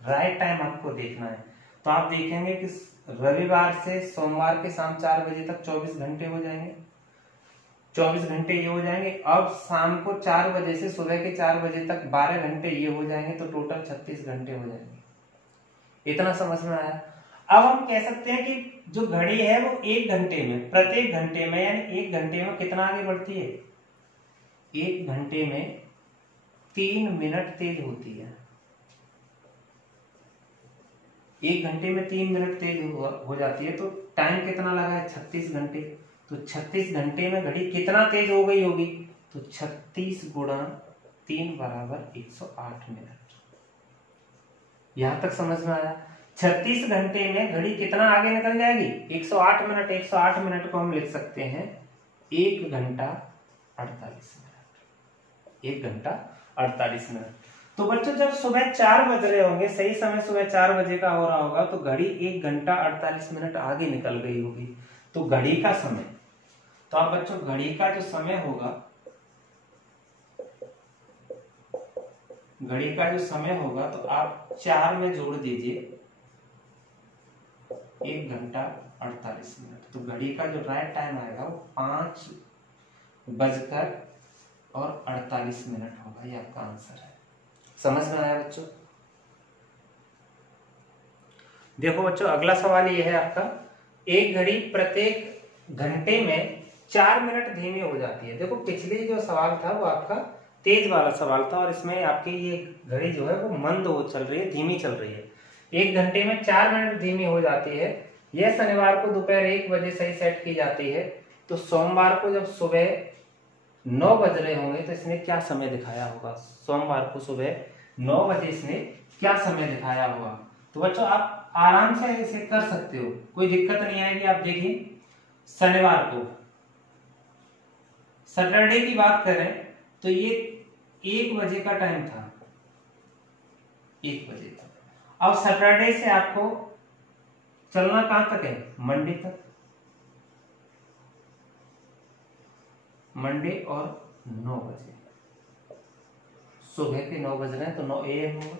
राइट टाइम आपको देखना है। तो आप देखेंगे कि रविवार से सोमवार के शाम 4 बजे तक 24 घंटे हो जाएंगे, 24 घंटे ये हो जाएंगे। अब शाम को 4 बजे से सुबह के 4 बजे तक 12 घंटे ये हो जाएंगे, तो टोटल 36 घंटे हो जाएंगे। इतना समझ में आया। अब हम कह सकते हैं कि जो घड़ी है वो 1 घंटे में, प्रत्येक घंटे में यानी 1 घंटे में कितना आगे बढ़ती है, 1 घंटे में 3 मिनट तेज होती है। 1 घंटे में 3 मिनट तेज हो जाती है, तो टाइम कितना लगा है, 36 घंटे। तो 36 घंटे में घड़ी कितना तेज हो गई होगी, तो 36 गुणा 3 बराबर 108 मिनट। यहां तक समझ में आया। 36 घंटे में घड़ी कितना आगे निकल जाएगी, 108 मिनट। 108 मिनट को हम लिख सकते हैं 1 घंटा 48 मिनट। 1 घंटा 48 मिनट। तो बच्चों जब सुबह 4 बज रहे होंगे, सही समय सुबह 4 बजे का हो रहा होगा, तो घड़ी 1 घंटा 48 मिनट आगे निकल गई होगी। तो घड़ी का समय, तो आप बच्चों घड़ी का जो समय होगा, घड़ी का जो समय होगा तो आप 4 में जोड़ दीजिए 1 घंटा 48 मिनट। तो घड़ी का जो राइट टाइम आएगा वो 5 बजकर और 48 मिनट होगा। ये आपका आंसर है। समझ में आया बच्चों। देखो बच्चों, अगला सवाल ये है आपका, एक घड़ी प्रत्येक घंटे में 4 मिनट धीमी हो जाती है। देखो पिछले जो सवाल था वो आपका तेज वाला सवाल था, और इसमें आपकी ये घड़ी जो है वो मंद हो चल रही है, धीमी चल रही है। 1 घंटे में 4 मिनट धीमी हो जाती है। यह शनिवार को दोपहर 1 बजे सही सेट की जाती है। तो सोमवार को जब सुबह 9 बज रहे होंगे तो इसने क्या समय दिखाया होगा, सोमवार को सुबह 9 बजे इसने क्या समय दिखाया होगा। तो बच्चों आप आराम से इसे कर सकते हो, कोई दिक्कत नहीं आएगी। आप देखिए शनिवार को, सैटरडे की बात करें तो ये 1 बजे का टाइम था, 1 बजे तक। अब सैटरडे से आपको चलना कहां तक है, मंडे तक। मंडे और 9 बजे, सुबह के 9 बज रहे हैं तो 9 AM होगा।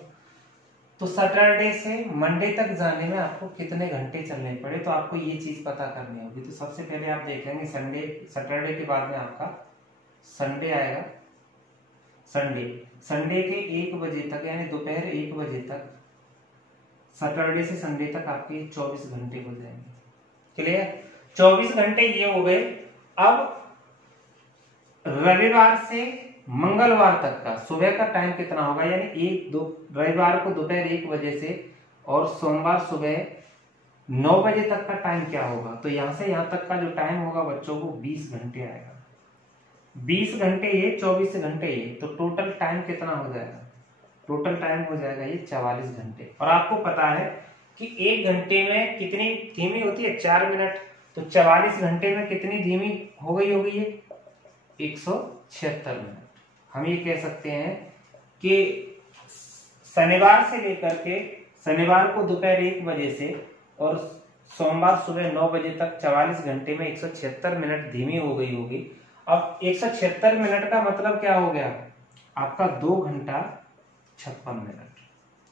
तो सैटरडे से मंडे तक जाने में आपको कितने घंटे चलने पड़े, तो आपको ये चीज पता करनी होगी। तो सबसे पहले आप देखेंगे संडे, सैटरडे के बाद में आपका संडे आएगा। संडे के 1 बजे तक यानी दोपहर 1 बजे तक, सैटरडे से संडे तक आपके 24 घंटे हो जाएंगे। क्लियर, 24 घंटे ये हो गए। अब रविवार से मंगलवार तक का सुबह का टाइम कितना होगा, यानी रविवार को दोपहर 1 बजे से और सोमवार सुबह 9 बजे तक का टाइम क्या होगा। तो यहां से यहां तक का जो टाइम होगा बच्चों को 20 घंटे आएगा। 20 घंटे ये, 24 घंटे ये, तो टोटल टाइम कितना हो जाएगा, टोटल टाइम हो जाएगा ये 44 घंटे। और आपको पता है कि 1 घंटे में कितनी धीमी होती है, 4 मिनट। तो 44 घंटे में कितनी धीमी हो गई होगी ये, 176 मिनट। हम ये कह सकते हैं कि शनिवार से लेकर के, शनिवार को दोपहर 1 बजे से और सोमवार सुबह 9 बजे तक 44 घंटे में 176 मिनट धीमी हो गई होगी। अब 176 मिनट का मतलब क्या हो गया आपका, 2 घंटा 56 मिनट।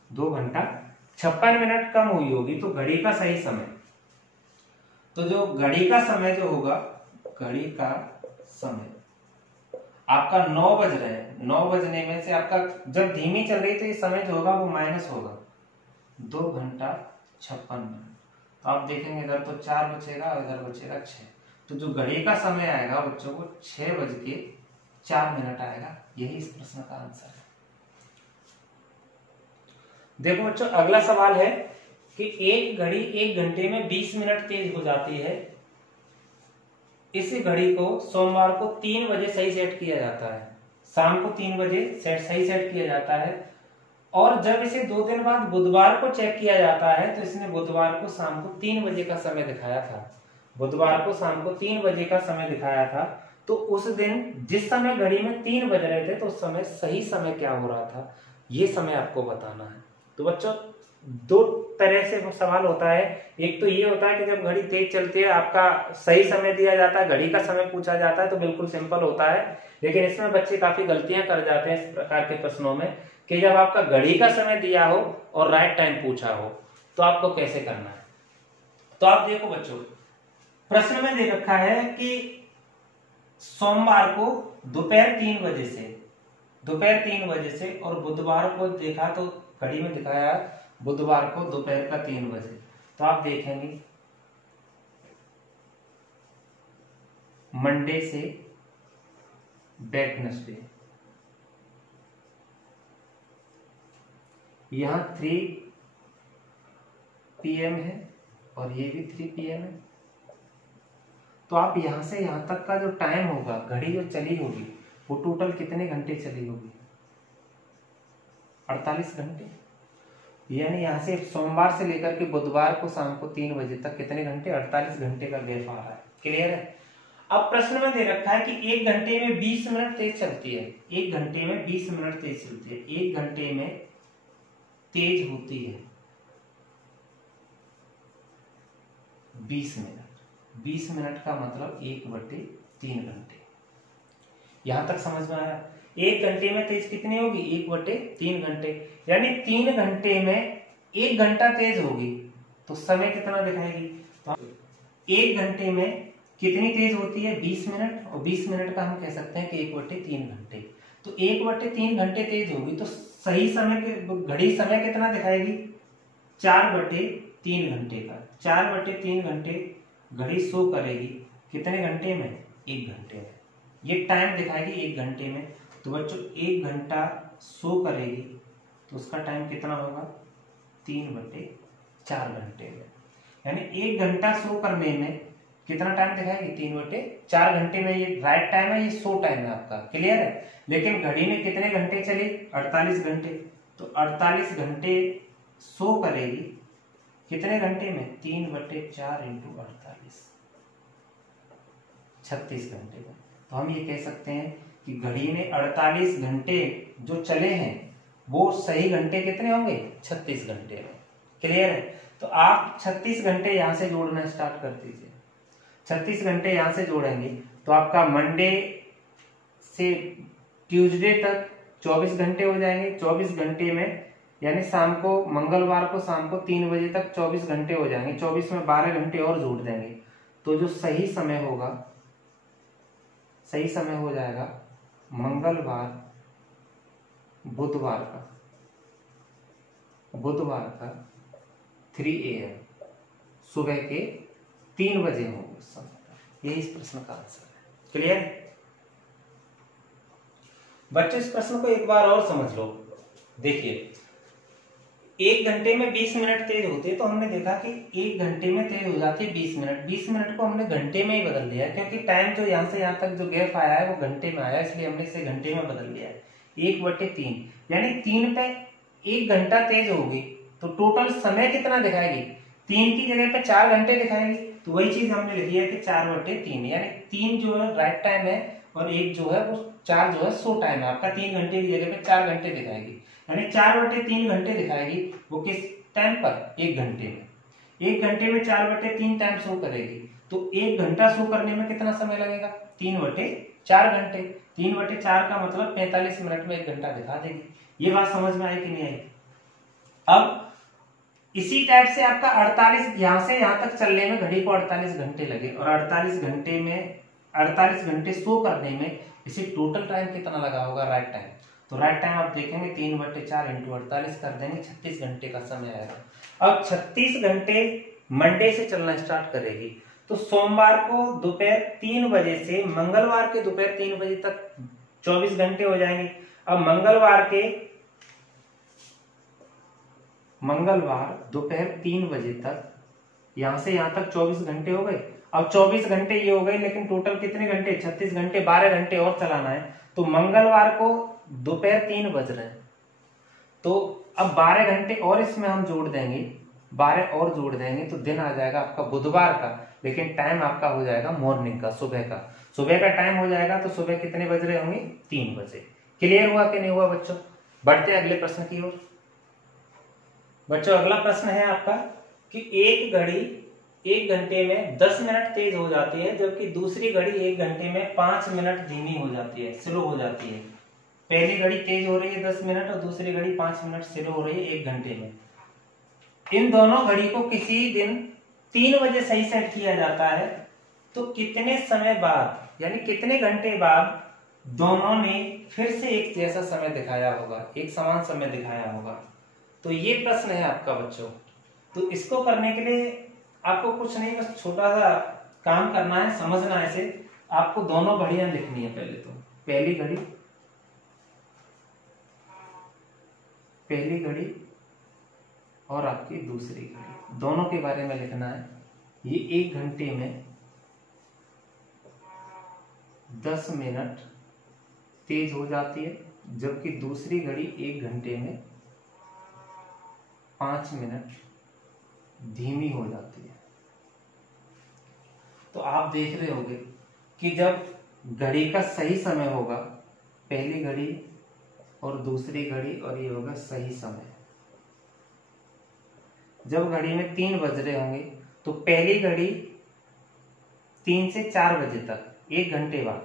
2 घंटा 56 मिनट कम हुई होगी। तो घड़ी का सही समय, तो जो घड़ी का समय जो होगा, घड़ी का समय आपका 9 बज रहे हैं, 9 बजने में से आपका जब धीमी चल रही तो ये समय जो होगा वो माइनस होगा, 2 घंटा 56 मिनट। तो आप देखेंगे इधर तो 4 बचेगा और इधर बचेगा 6। तो जो घड़ी का समय आएगा बच्चों को 6:04 आएगा। यही इस प्रश्न का आंसर है। देखो बच्चों अगला सवाल है कि एक घड़ी 1 घंटे में 20 मिनट तेज हो जाती है। इस घड़ी को सोमवार को 3 बजे सही सेट किया जाता है, शाम को 3 बजे सही सेट किया जाता है, और जब इसे 2 दिन बाद बुधवार को चेक किया जाता है तो इसने बुधवार को शाम को 3 बजे का समय दिखाया था। बुधवार को शाम को 3 बजे का समय दिखाया था। तो उस दिन जिस समय घड़ी में 3 बज रहे थे तो उस समय सही समय क्या हो रहा था, ये समय आपको बताना है। तो बच्चों 2 तरह से सवाल होता है। एक तो ये होता है कि जब घड़ी तेज चलती है आपका सही समय दिया जाता है, घड़ी का समय पूछा जाता है, तो बिल्कुल सिंपल होता है। लेकिन इसमें बच्चे काफी गलतियां कर जाते हैं इस प्रकार के प्रश्नों में कि जब आपका घड़ी का समय दिया हो और राइट टाइम पूछा हो तो आपको कैसे करना है। तो आप देखो बच्चों, प्रश्न में दे रखा है कि सोमवार को दोपहर 3 बजे से और बुधवार को देखा तो घड़ी में दिखाया बुधवार को दोपहर का 3 बजे। तो आप देखेंगे मंडे से वेडनेसडे, यहां 3 PM है और ये भी 3 PM है। तो आप यहां से यहां तक का जो टाइम होगा, घड़ी जो चली होगी वो टोटल कितने घंटे चली होगी, 48 घंटे। यानी यहां से सोमवार से लेकर के बुधवार को शाम को 3 बजे तक कितने घंटे, 48 घंटे का गैप आ रहा है। क्लियर है। अब प्रश्न में दे रखा है कि 1 घंटे में 20 मिनट तेज चलती है। 1 घंटे में 20 मिनट तेज चलती है। 1 घंटे में तेज होती है 20 मिनट। 20 मिनट का मतलब 1/3 घंटे। यहां तक समझ में आया। 1 घंटे में तेज कितनी होगी, 1/3 घंटे। यानी 3 घंटे में 1 घंटा तेज होगी तो समय कितना दिखाएगी। तो 1 घंटे में कितनी तेज होती है, 20 मिनट, और 20 मिनट का हम कह सकते हैं कि 1/3 घंटे। तो 1/3 घंटे तेज होगी तो सही समय घड़ी समय कितना दिखाएगी, 4/3 घंटे का। 4/3 घंटे घड़ी शो करेगी कितने घंटे में, 1 घंटे में। ये टाइम दिखाएगी 1 घंटे में। तो बच्चों 1 घंटा शो करेगी तो उसका टाइम कितना होगा, 3/4 घंटे में। यानी 1 घंटा शो करने में कितना टाइम दिखाएगी, 3/4 घंटे में। ये राइट टाइम है, ये शो टाइम है आपका। क्लियर है। लेकिन घड़ी में कितने घंटे चली, 48 घंटे। तो 48 घंटे शो करेगी कितने घंटे में, 3/4 × 48, 36 घंटे में। तो हम ये कह सकते हैं कि घड़ी में 48 घंटे जो चले हैं वो सही घंटे कितने होंगे, 36 घंटे में। क्लियर है। तो आप 36 घंटे यहां से जोड़ना स्टार्ट कर दीजिए। 36 घंटे यहां से जोड़ेंगे तो आपका मंडे से ट्यूसडे तक 24 घंटे हो जाएंगे। 24 घंटे में यानी शाम को, मंगलवार को शाम को 3 बजे तक 24 घंटे हो जाएंगे। 24 में 12 घंटे और जोड़ देंगे तो जो सही समय होगा, सही समय हो जाएगा मंगलवार बुधवार का 3 AM, सुबह के 3 बजे होंगे उस समय। यही इस प्रश्न का आंसर है। क्लियर। बच्चों इस प्रश्न को एक बार और समझ लो। देखिए 1 घंटे में 20 मिनट तेज होते हैं तो हमने देखा कि 1 घंटे में तेज हो जाती है 20 मिनट। 20 मिनट को हमने घंटे में ही बदल दिया क्योंकि टाइम जो यहां से यहां तक जो गैप आया है वो घंटे में आया, इसलिए हमने इसे घंटे में बदल दिया है। 1/3 यानी 3 पे 1 घंटा तेज होगी तो टोटल समय कितना दिखाएगी, 3 की जगह पे 4 घंटे दिखाएगी। तो वही चीज हमने लिखी है कि 4/3, यानी 3 जो है राइट टाइम है और 1 जो है वो 4 जो है शो टाइम है आपका। 3 घंटे की जगह पे 4 घंटे दिखाएगी, यानी 4/3 घंटे दिखाएगी। वो किस टाइम पर, 1 घंटे में। 1 घंटे में 4/3 टाइम शो करेगी तो 1 घंटा शो करने में कितना समय लगेगा, 3/4 घंटे। 3/4 का मतलब 45 मिनट में 1 घंटा दिखा देगी। ये बात समझ में आई कि नहीं आई। अब इसी टाइप से आपका 48 यहां से यहां तक चलने में घड़ी को 48 घंटे लगे और 48 घंटे शो करने में इसे टोटल टाइम कितना लगा होगा, राइट टाइम। तो राइट टाइम आप देखेंगे 3/4 × 48 कर देंगे, 36 घंटे का समय आएगा। अब 36 घंटे मंडे से चलना स्टार्ट करेगी तो सोमवार को दोपहर 3 बजे से मंगलवार के दोपहर 3 बजे तक 24 घंटे हो जाएंगे। अब मंगलवार दोपहर 3 बजे तक यहां से यहां तक 24 घंटे हो गए। अब 24 घंटे ये हो गए, लेकिन टोटल कितने घंटे? 36 घंटे, 12 घंटे और चलाना है। तो मंगलवार को दोपहर 3 बज रहे हैं, तो अब 12 घंटे और इसमें हम जोड़ देंगे, 12 और जोड़ देंगे तो दिन आ जाएगा आपका बुधवार का, लेकिन टाइम आपका हो जाएगा मॉर्निंग का, सुबह का। सुबह का टाइम हो जाएगा तो सुबह कितने बज रहे होंगे? 3 बजे। क्लियर हुआ कि नहीं हुआ बच्चों? बढ़ते अगले प्रश्न की ओर। बच्चों अगला प्रश्न है आपका कि एक घड़ी 1 घंटे में 10 मिनट तेज हो जाती है, जबकि दूसरी घड़ी 1 घंटे में 5 मिनट धीमी हो जाती है, स्लो हो जाती है। पहली घड़ी तेज हो रही है 10 मिनट और दूसरी घड़ी 5 मिनट स्लो हो रही है 1 घंटे में। इन दोनों घड़ी को किसी दिन 3 बजे सही सेट किया जाता है, तो कितने समय बाद यानी कितने घंटे बाद दोनों ने फिर से एक जैसा समय दिखाया होगा, एक समान समय दिखाया होगा? तो ये प्रश्न है आपका बच्चों। तो इसको करने के लिए आपको कुछ नहीं, बस छोटा सा काम करना है, समझना है इसे। आपको दोनों घड़ियां लिखनी है। पहले तो पहली घड़ी और आपकी दूसरी घड़ी, दोनों के बारे में लिखना है। ये 1 घंटे में 10 मिनट तेज हो जाती है, जबकि दूसरी घड़ी 1 घंटे में 5 मिनट धीमी हो जाती है। तो आप देख रहे होंगे कि जब घड़ी का सही समय होगा, पहली घड़ी और दूसरी घड़ी, और ये होगा सही समय। जब घड़ी में 3 बज रहे होंगे तो पहली घड़ी 3 से 4 बजे तक, 1 घंटे बाद,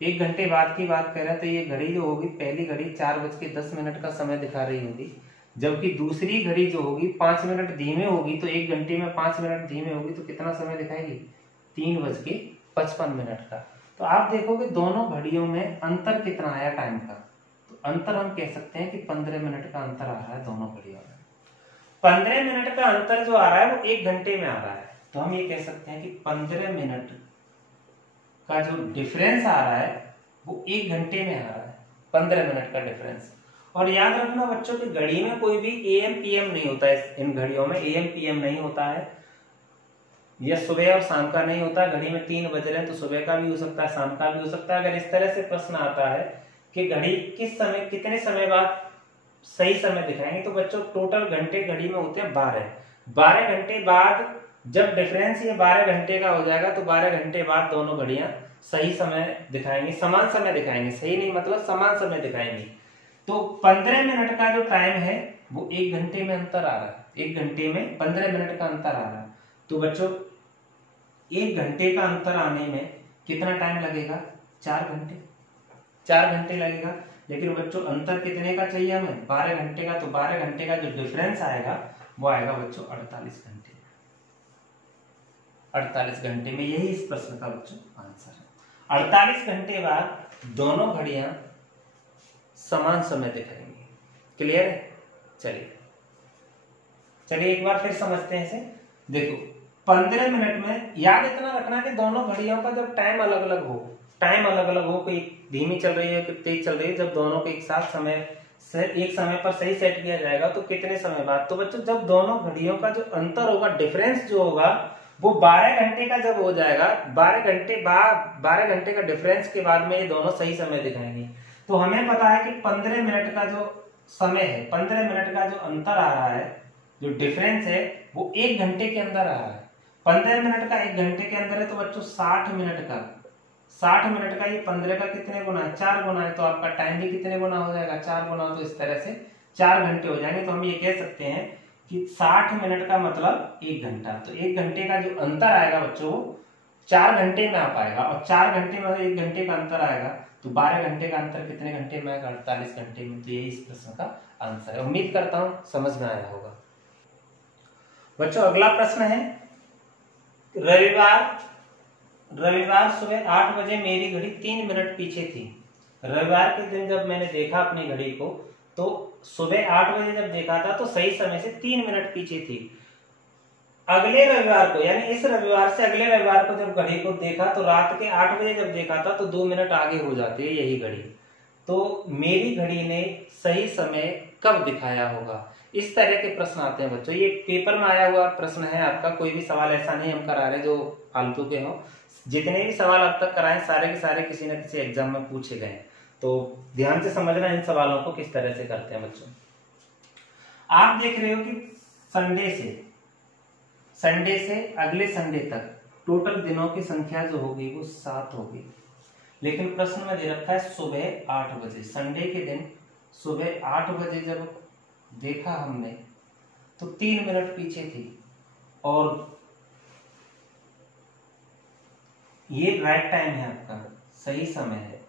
1 घंटे बाद की बात कर रहे हैं, तो ये घड़ी जो होगी, पहली घड़ी 4:10 का समय दिखा रही होगी, जबकि दूसरी घड़ी जो होगी 5 मिनट धीमे होगी। तो 1 घंटे में 5 मिनट धीमे होगी तो कितना समय दिखाएगी? 3:55 का। तो आप देखोगे दोनों घड़ियों में अंतर कितना आया टाइम का? तो अंतर हम कह सकते हैं कि 15 मिनट का अंतर आ रहा है दोनों घड़ियों में। 15 मिनट का अंतर जो आ रहा है वो 1 घंटे में आ रहा है। तो हम ये कह सकते हैं कि 15 मिनट का जो डिफरेंस आ रहा है वो 1 घंटे में आ रहा है, 15 मिनट का डिफरेंस। और याद रखना बच्चों की घड़ी में कोई भी AM PM नहीं होता है। इन घड़ियों में AM PM नहीं होता है, यह सुबह और शाम का नहीं होता। घड़ी में 3 बज रहे हैं तो सुबह का भी हो सकता है, शाम का भी हो सकता है। अगर इस तरह से प्रश्न आता है कि घड़ी किस समय, कितने समय बाद सही समय दिखाएंगे, तो बच्चों टोटल घंटे घड़ी में होते हैं 12 घंटे बाद जब डिफरेंस ये 12 घंटे का हो जाएगा तो 12 घंटे बाद दोनों घड़ियां सही समय दिखाएंगी, समान समय दिखाएंगे। सही नहीं मतलब समान समय दिखाएंगी। तो 15 मिनट का जो टाइम है वो 1 घंटे में अंतर आ रहा है, 1 घंटे में 15 मिनट का अंतर आ रहा है। तो बच्चों 1 घंटे का अंतर आने में कितना टाइम लगेगा? 4 घंटे, 4 घंटे लगेगा। लेकिन बच्चों अंतर कितने का चाहिए हमें? 12 घंटे का। तो 12 घंटे का जो डिफरेंस आएगा वो आएगा बच्चों 48 घंटे। 48 घंटे में, यही इस प्रश्न का बच्चों आंसर है। 48 घंटे बाद दोनों घड़ियां समान समय दिखाएंगी। क्लियर है? चलिए एक बार फिर समझते हैं इसे। देखो 15 मिनट में याद इतना रखना कि दोनों घड़ियों का जब टाइम अलग अलग हो, कोई धीमी चल रही है, कोई तेज चल रही है, जब दोनों को एक साथ समय से एक समय पर सही सेट किया जाएगा तो कितने समय बाद? तो बच्चों जब दोनों घड़ियों का जो अंतर होगा, डिफरेंस जो होगा, वो 12 घंटे का जब हो जाएगा, 12 घंटे का डिफरेंस के बाद में ये दोनों सही समय दिखाएंगे। तो हमें पता है कि 15 मिनट का जो समय है, 15 मिनट का जो अंतर आ रहा है, जो डिफरेंस है, वो 1 घंटे के अंदर आ रहा है। 15 मिनट का 1 घंटे के अंदर है, तो बच्चों 60 मिनट का ये 15 का कितने गुना है? 4 गुना है। तो आपका टाइम भी कितने गुना हो जाएगा? 4 गुना। तो इस तरह से 4 घंटे हो जाएंगे। तो हम ये कह सकते हैं कि 60 मिनट का मतलब 1 घंटा। तो 1 घंटे का जो अंतर आएगा बच्चों 4 घंटे में आ पाएगा, और 4 घंटे में 1 घंटे का अंतर आएगा तो 12 घंटे का अंतर कितने घंटे में आएगा? 48 घंटे में। तो यही इस प्रश्न का आंसर है। उम्मीद करता हूं समझ में आया होगा बच्चों। अगला प्रश्न है, रविवार सुबह 8 बजे मेरी घड़ी 3 मिनट पीछे थी। रविवार के दिन जब मैंने देखा अपनी घड़ी को तो सुबह 8 बजे जब देखा था तो सही समय से 3 मिनट पीछे थी। अगले रविवार को, यानी इस रविवार से अगले रविवार को जब घड़ी को देखा तो रात के 8 बजे जब देखा था तो 2 मिनट आगे हो जाती है यही घड़ी। तो मेरी घड़ी ने सही समय कब दिखाया होगा? इस तरह के प्रश्न आते हैं बच्चों। ये पेपर में आया हुआ प्रश्न है आपका, कोई भी सवाल ऐसा नहीं हम करा रहे जो फालतू के हो। जितने भी सवाल अब तक कराए सारे के सारे किसी न किसी एग्जाम में पूछे गए। तो ध्यान से समझना इन सवालों को किस तरह से करते हैं बच्चों। आप देख रहे हो कि संडे से अगले संडे तक टोटल दिनों की संख्या जो होगी वो 7 होगी। लेकिन प्रश्न में दे रखा है सुबह 8 बजे। संडे के दिन सुबह 8 बजे जब देखा हमने तो 3 मिनट पीछे थी, और ये राइट टाइम है आपका, सही समय है।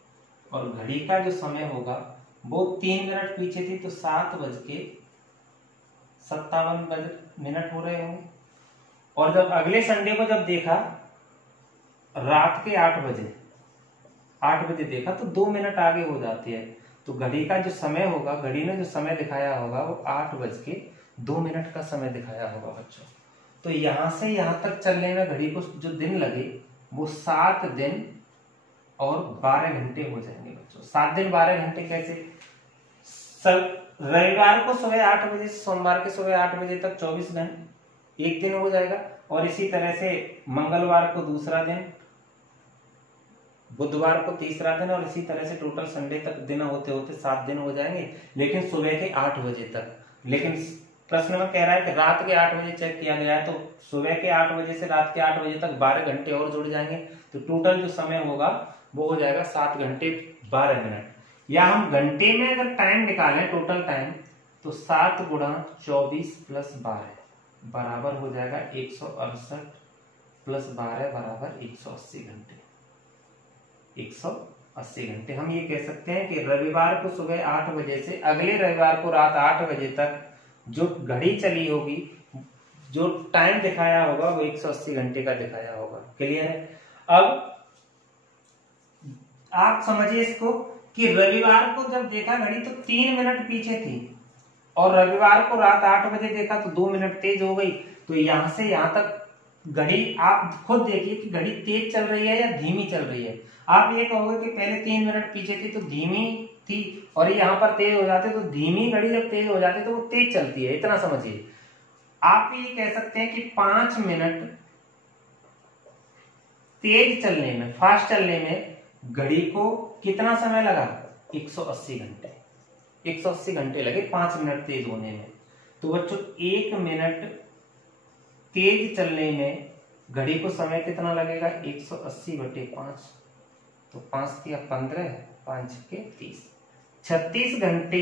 और घड़ी का जो समय होगा वो 3 मिनट पीछे थी, तो 7:57 हो रहे होंगे। और जब अगले संडे को जब देखा रात के 8 बजे देखा तो 2 मिनट आगे हो जाती है। तो घड़ी का जो समय होगा, घड़ी ने जो समय दिखाया होगा वो 8:02 का समय दिखाया होगा बच्चों। तो यहां से यहां तक चलने में घड़ी को जो दिन लगे वो 7 दिन और 12 घंटे हो जाएंगे बच्चों। 7 दिन 12 घंटे कैसे? रविवार को सुबह 8 बजे से सोमवार के सुबह 8 बजे तक 24 घंटे, एक दिन हो जाएगा। और इसी तरह से मंगलवार को दूसरा दिन, बुधवार को तीसरा दिन, और इसी तरह से टोटल संडे तक दिन होते होते 7 दिन हो जाएंगे, लेकिन सुबह के 8 बजे तक। लेकिन प्रश्न में कह रहा है कि रात के 8 बजे चेक किया गया है, तो सुबह के 8 बजे से रात के 8 बजे तक 12 घंटे और जुड़ जाएंगे। तो टोटल जो समय होगा वो हो जाएगा 7 घंटे 12 मिनट। या हम घंटे में अगर टाइम निकालें टोटल टाइम, तो 7 गुणा 24 प्लस 12 बराबर हो जाएगा 168 प्लस 12 बराबर 180 घंटे। 180 घंटे। हम ये कह सकते हैं कि रविवार को सुबह 8 बजे से अगले रविवार को रात 8 बजे तक जो घड़ी चली होगी, जो टाइम दिखाया होगा वो 180 घंटे का दिखाया होगा। क्लियर है? अब आप समझिए इसको कि रविवार को जब देखा घड़ी तो 3 मिनट पीछे थी, और रविवार को रात 8 बजे देखा तो 2 मिनट तेज हो गई। तो यहां से यहां तक घड़ी आप खुद देखिए कि घड़ी तेज चल रही है या धीमी चल रही है। आप ये कहोगे कि पहले 3 मिनट पीछे थी तो धीमी थी, और यहाँ पर तेज हो जाते, तो धीमी घड़ी जब तेज हो जाती तो वो तेज चलती है, इतना समझिए। आप ये कह सकते हैं कि 5 मिनट तेज चलने में, फास्ट चलने में घड़ी को कितना समय लगा? 180 घंटे। 180 घंटे लगे 5 मिनट तेज होने में। तो बच्चों 1 मिनट तेज चलने में घड़ी को समय कितना लगेगा? 180/5। तो 5 या 15, 5 के 30, 36 घंटे।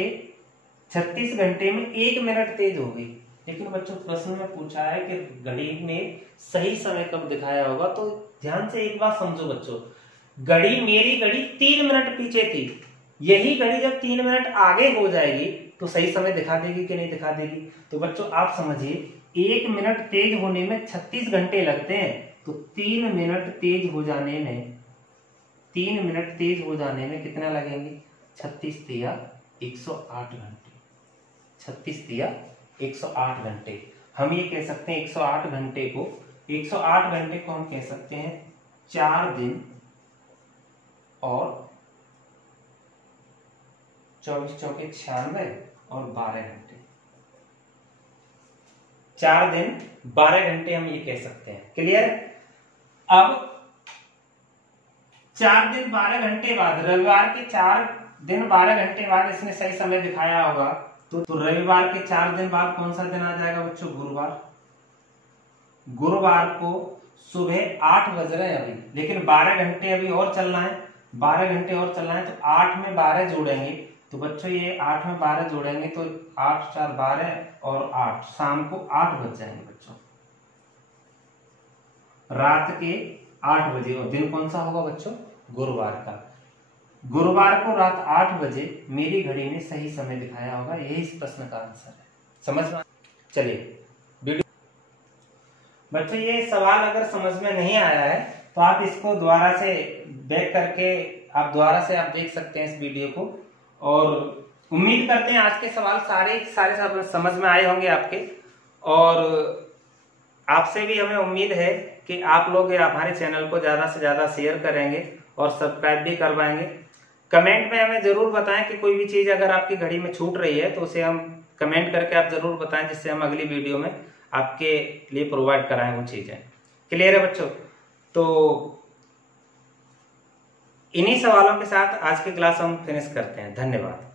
36 घंटे में 1 मिनट तेज हो गई। लेकिन बच्चों प्रश्न में पूछा है कि घड़ी में सही समय कब दिखाया होगा। तो ध्यान से एक बात समझो बच्चों, मेरी घड़ी 3 मिनट पीछे थी, यही घड़ी जब 3 मिनट आगे हो जाएगी तो सही समय दिखा देगी कि नहीं दिखा देगी? तो बच्चों आप समझिए 1 मिनट तेज होने में 36 घंटे लगते हैं, तो 3 मिनट तेज हो जाने में कितना लगेंगे? 36 तिया 108 घंटे। 36 तिया 108 घंटे। हम ये कह सकते हैं 108 घंटे को हम कह सकते हैं 4 दिन और 24 चौके 96 और 12 घंटे। 4 दिन 12 घंटे हम ये कह सकते हैं। क्लियर? अब 4 दिन 12 घंटे बाद, रविवार के 4 दिन 12 घंटे बाद इसने सही समय दिखाया होगा। तो रविवार के 4 दिन बाद कौन सा दिन आ जाएगा बच्चों? गुरुवार। गुरुवार को सुबह 8 बज रहे हैं अभी, लेकिन 12 घंटे अभी और चलना है। 12 घंटे और चलना है, तो 8 में 12 जोड़ेंगे तो बच्चों ये 8 में 12 जोड़ेंगे तो 8 4 12 और 8, शाम को 8 बज जाएंगे बच्चों, रात के 8 बजे। और दिन कौन सा होगा बच्चों? गुरुवार का। गुरुवार को रात 8 बजे मेरी घड़ी ने सही समय दिखाया होगा। यही इस प्रश्न का आंसर है। समझ में? चलिए बच्चों, ये सवाल अगर समझ में नहीं आया है तो आप इसको दोबारा से बैक करके आप दोबारा से आप देख सकते हैं इस वीडियो को। और उम्मीद करते हैं आज के सवाल सारे समझ में आए होंगे आपके। और आपसे भी हमें उम्मीद है कि आप लोग हमारे चैनल को ज़्यादा से ज़्यादा शेयर करेंगे और सब्सक्राइब भी करवाएंगे। कमेंट में हमें ज़रूर बताएं कि कोई भी चीज़ अगर आपकी घड़ी में छूट रही है तो उसे हम कमेंट करके आप ज़रूर बताएं, जिससे हम अगली वीडियो में आपके लिए प्रोवाइड कराएं वो चीज़ें। क्लियर है बच्चों? तो इन्हीं सवालों के साथ आज की क्लास हम फिनिश करते हैं। धन्यवाद।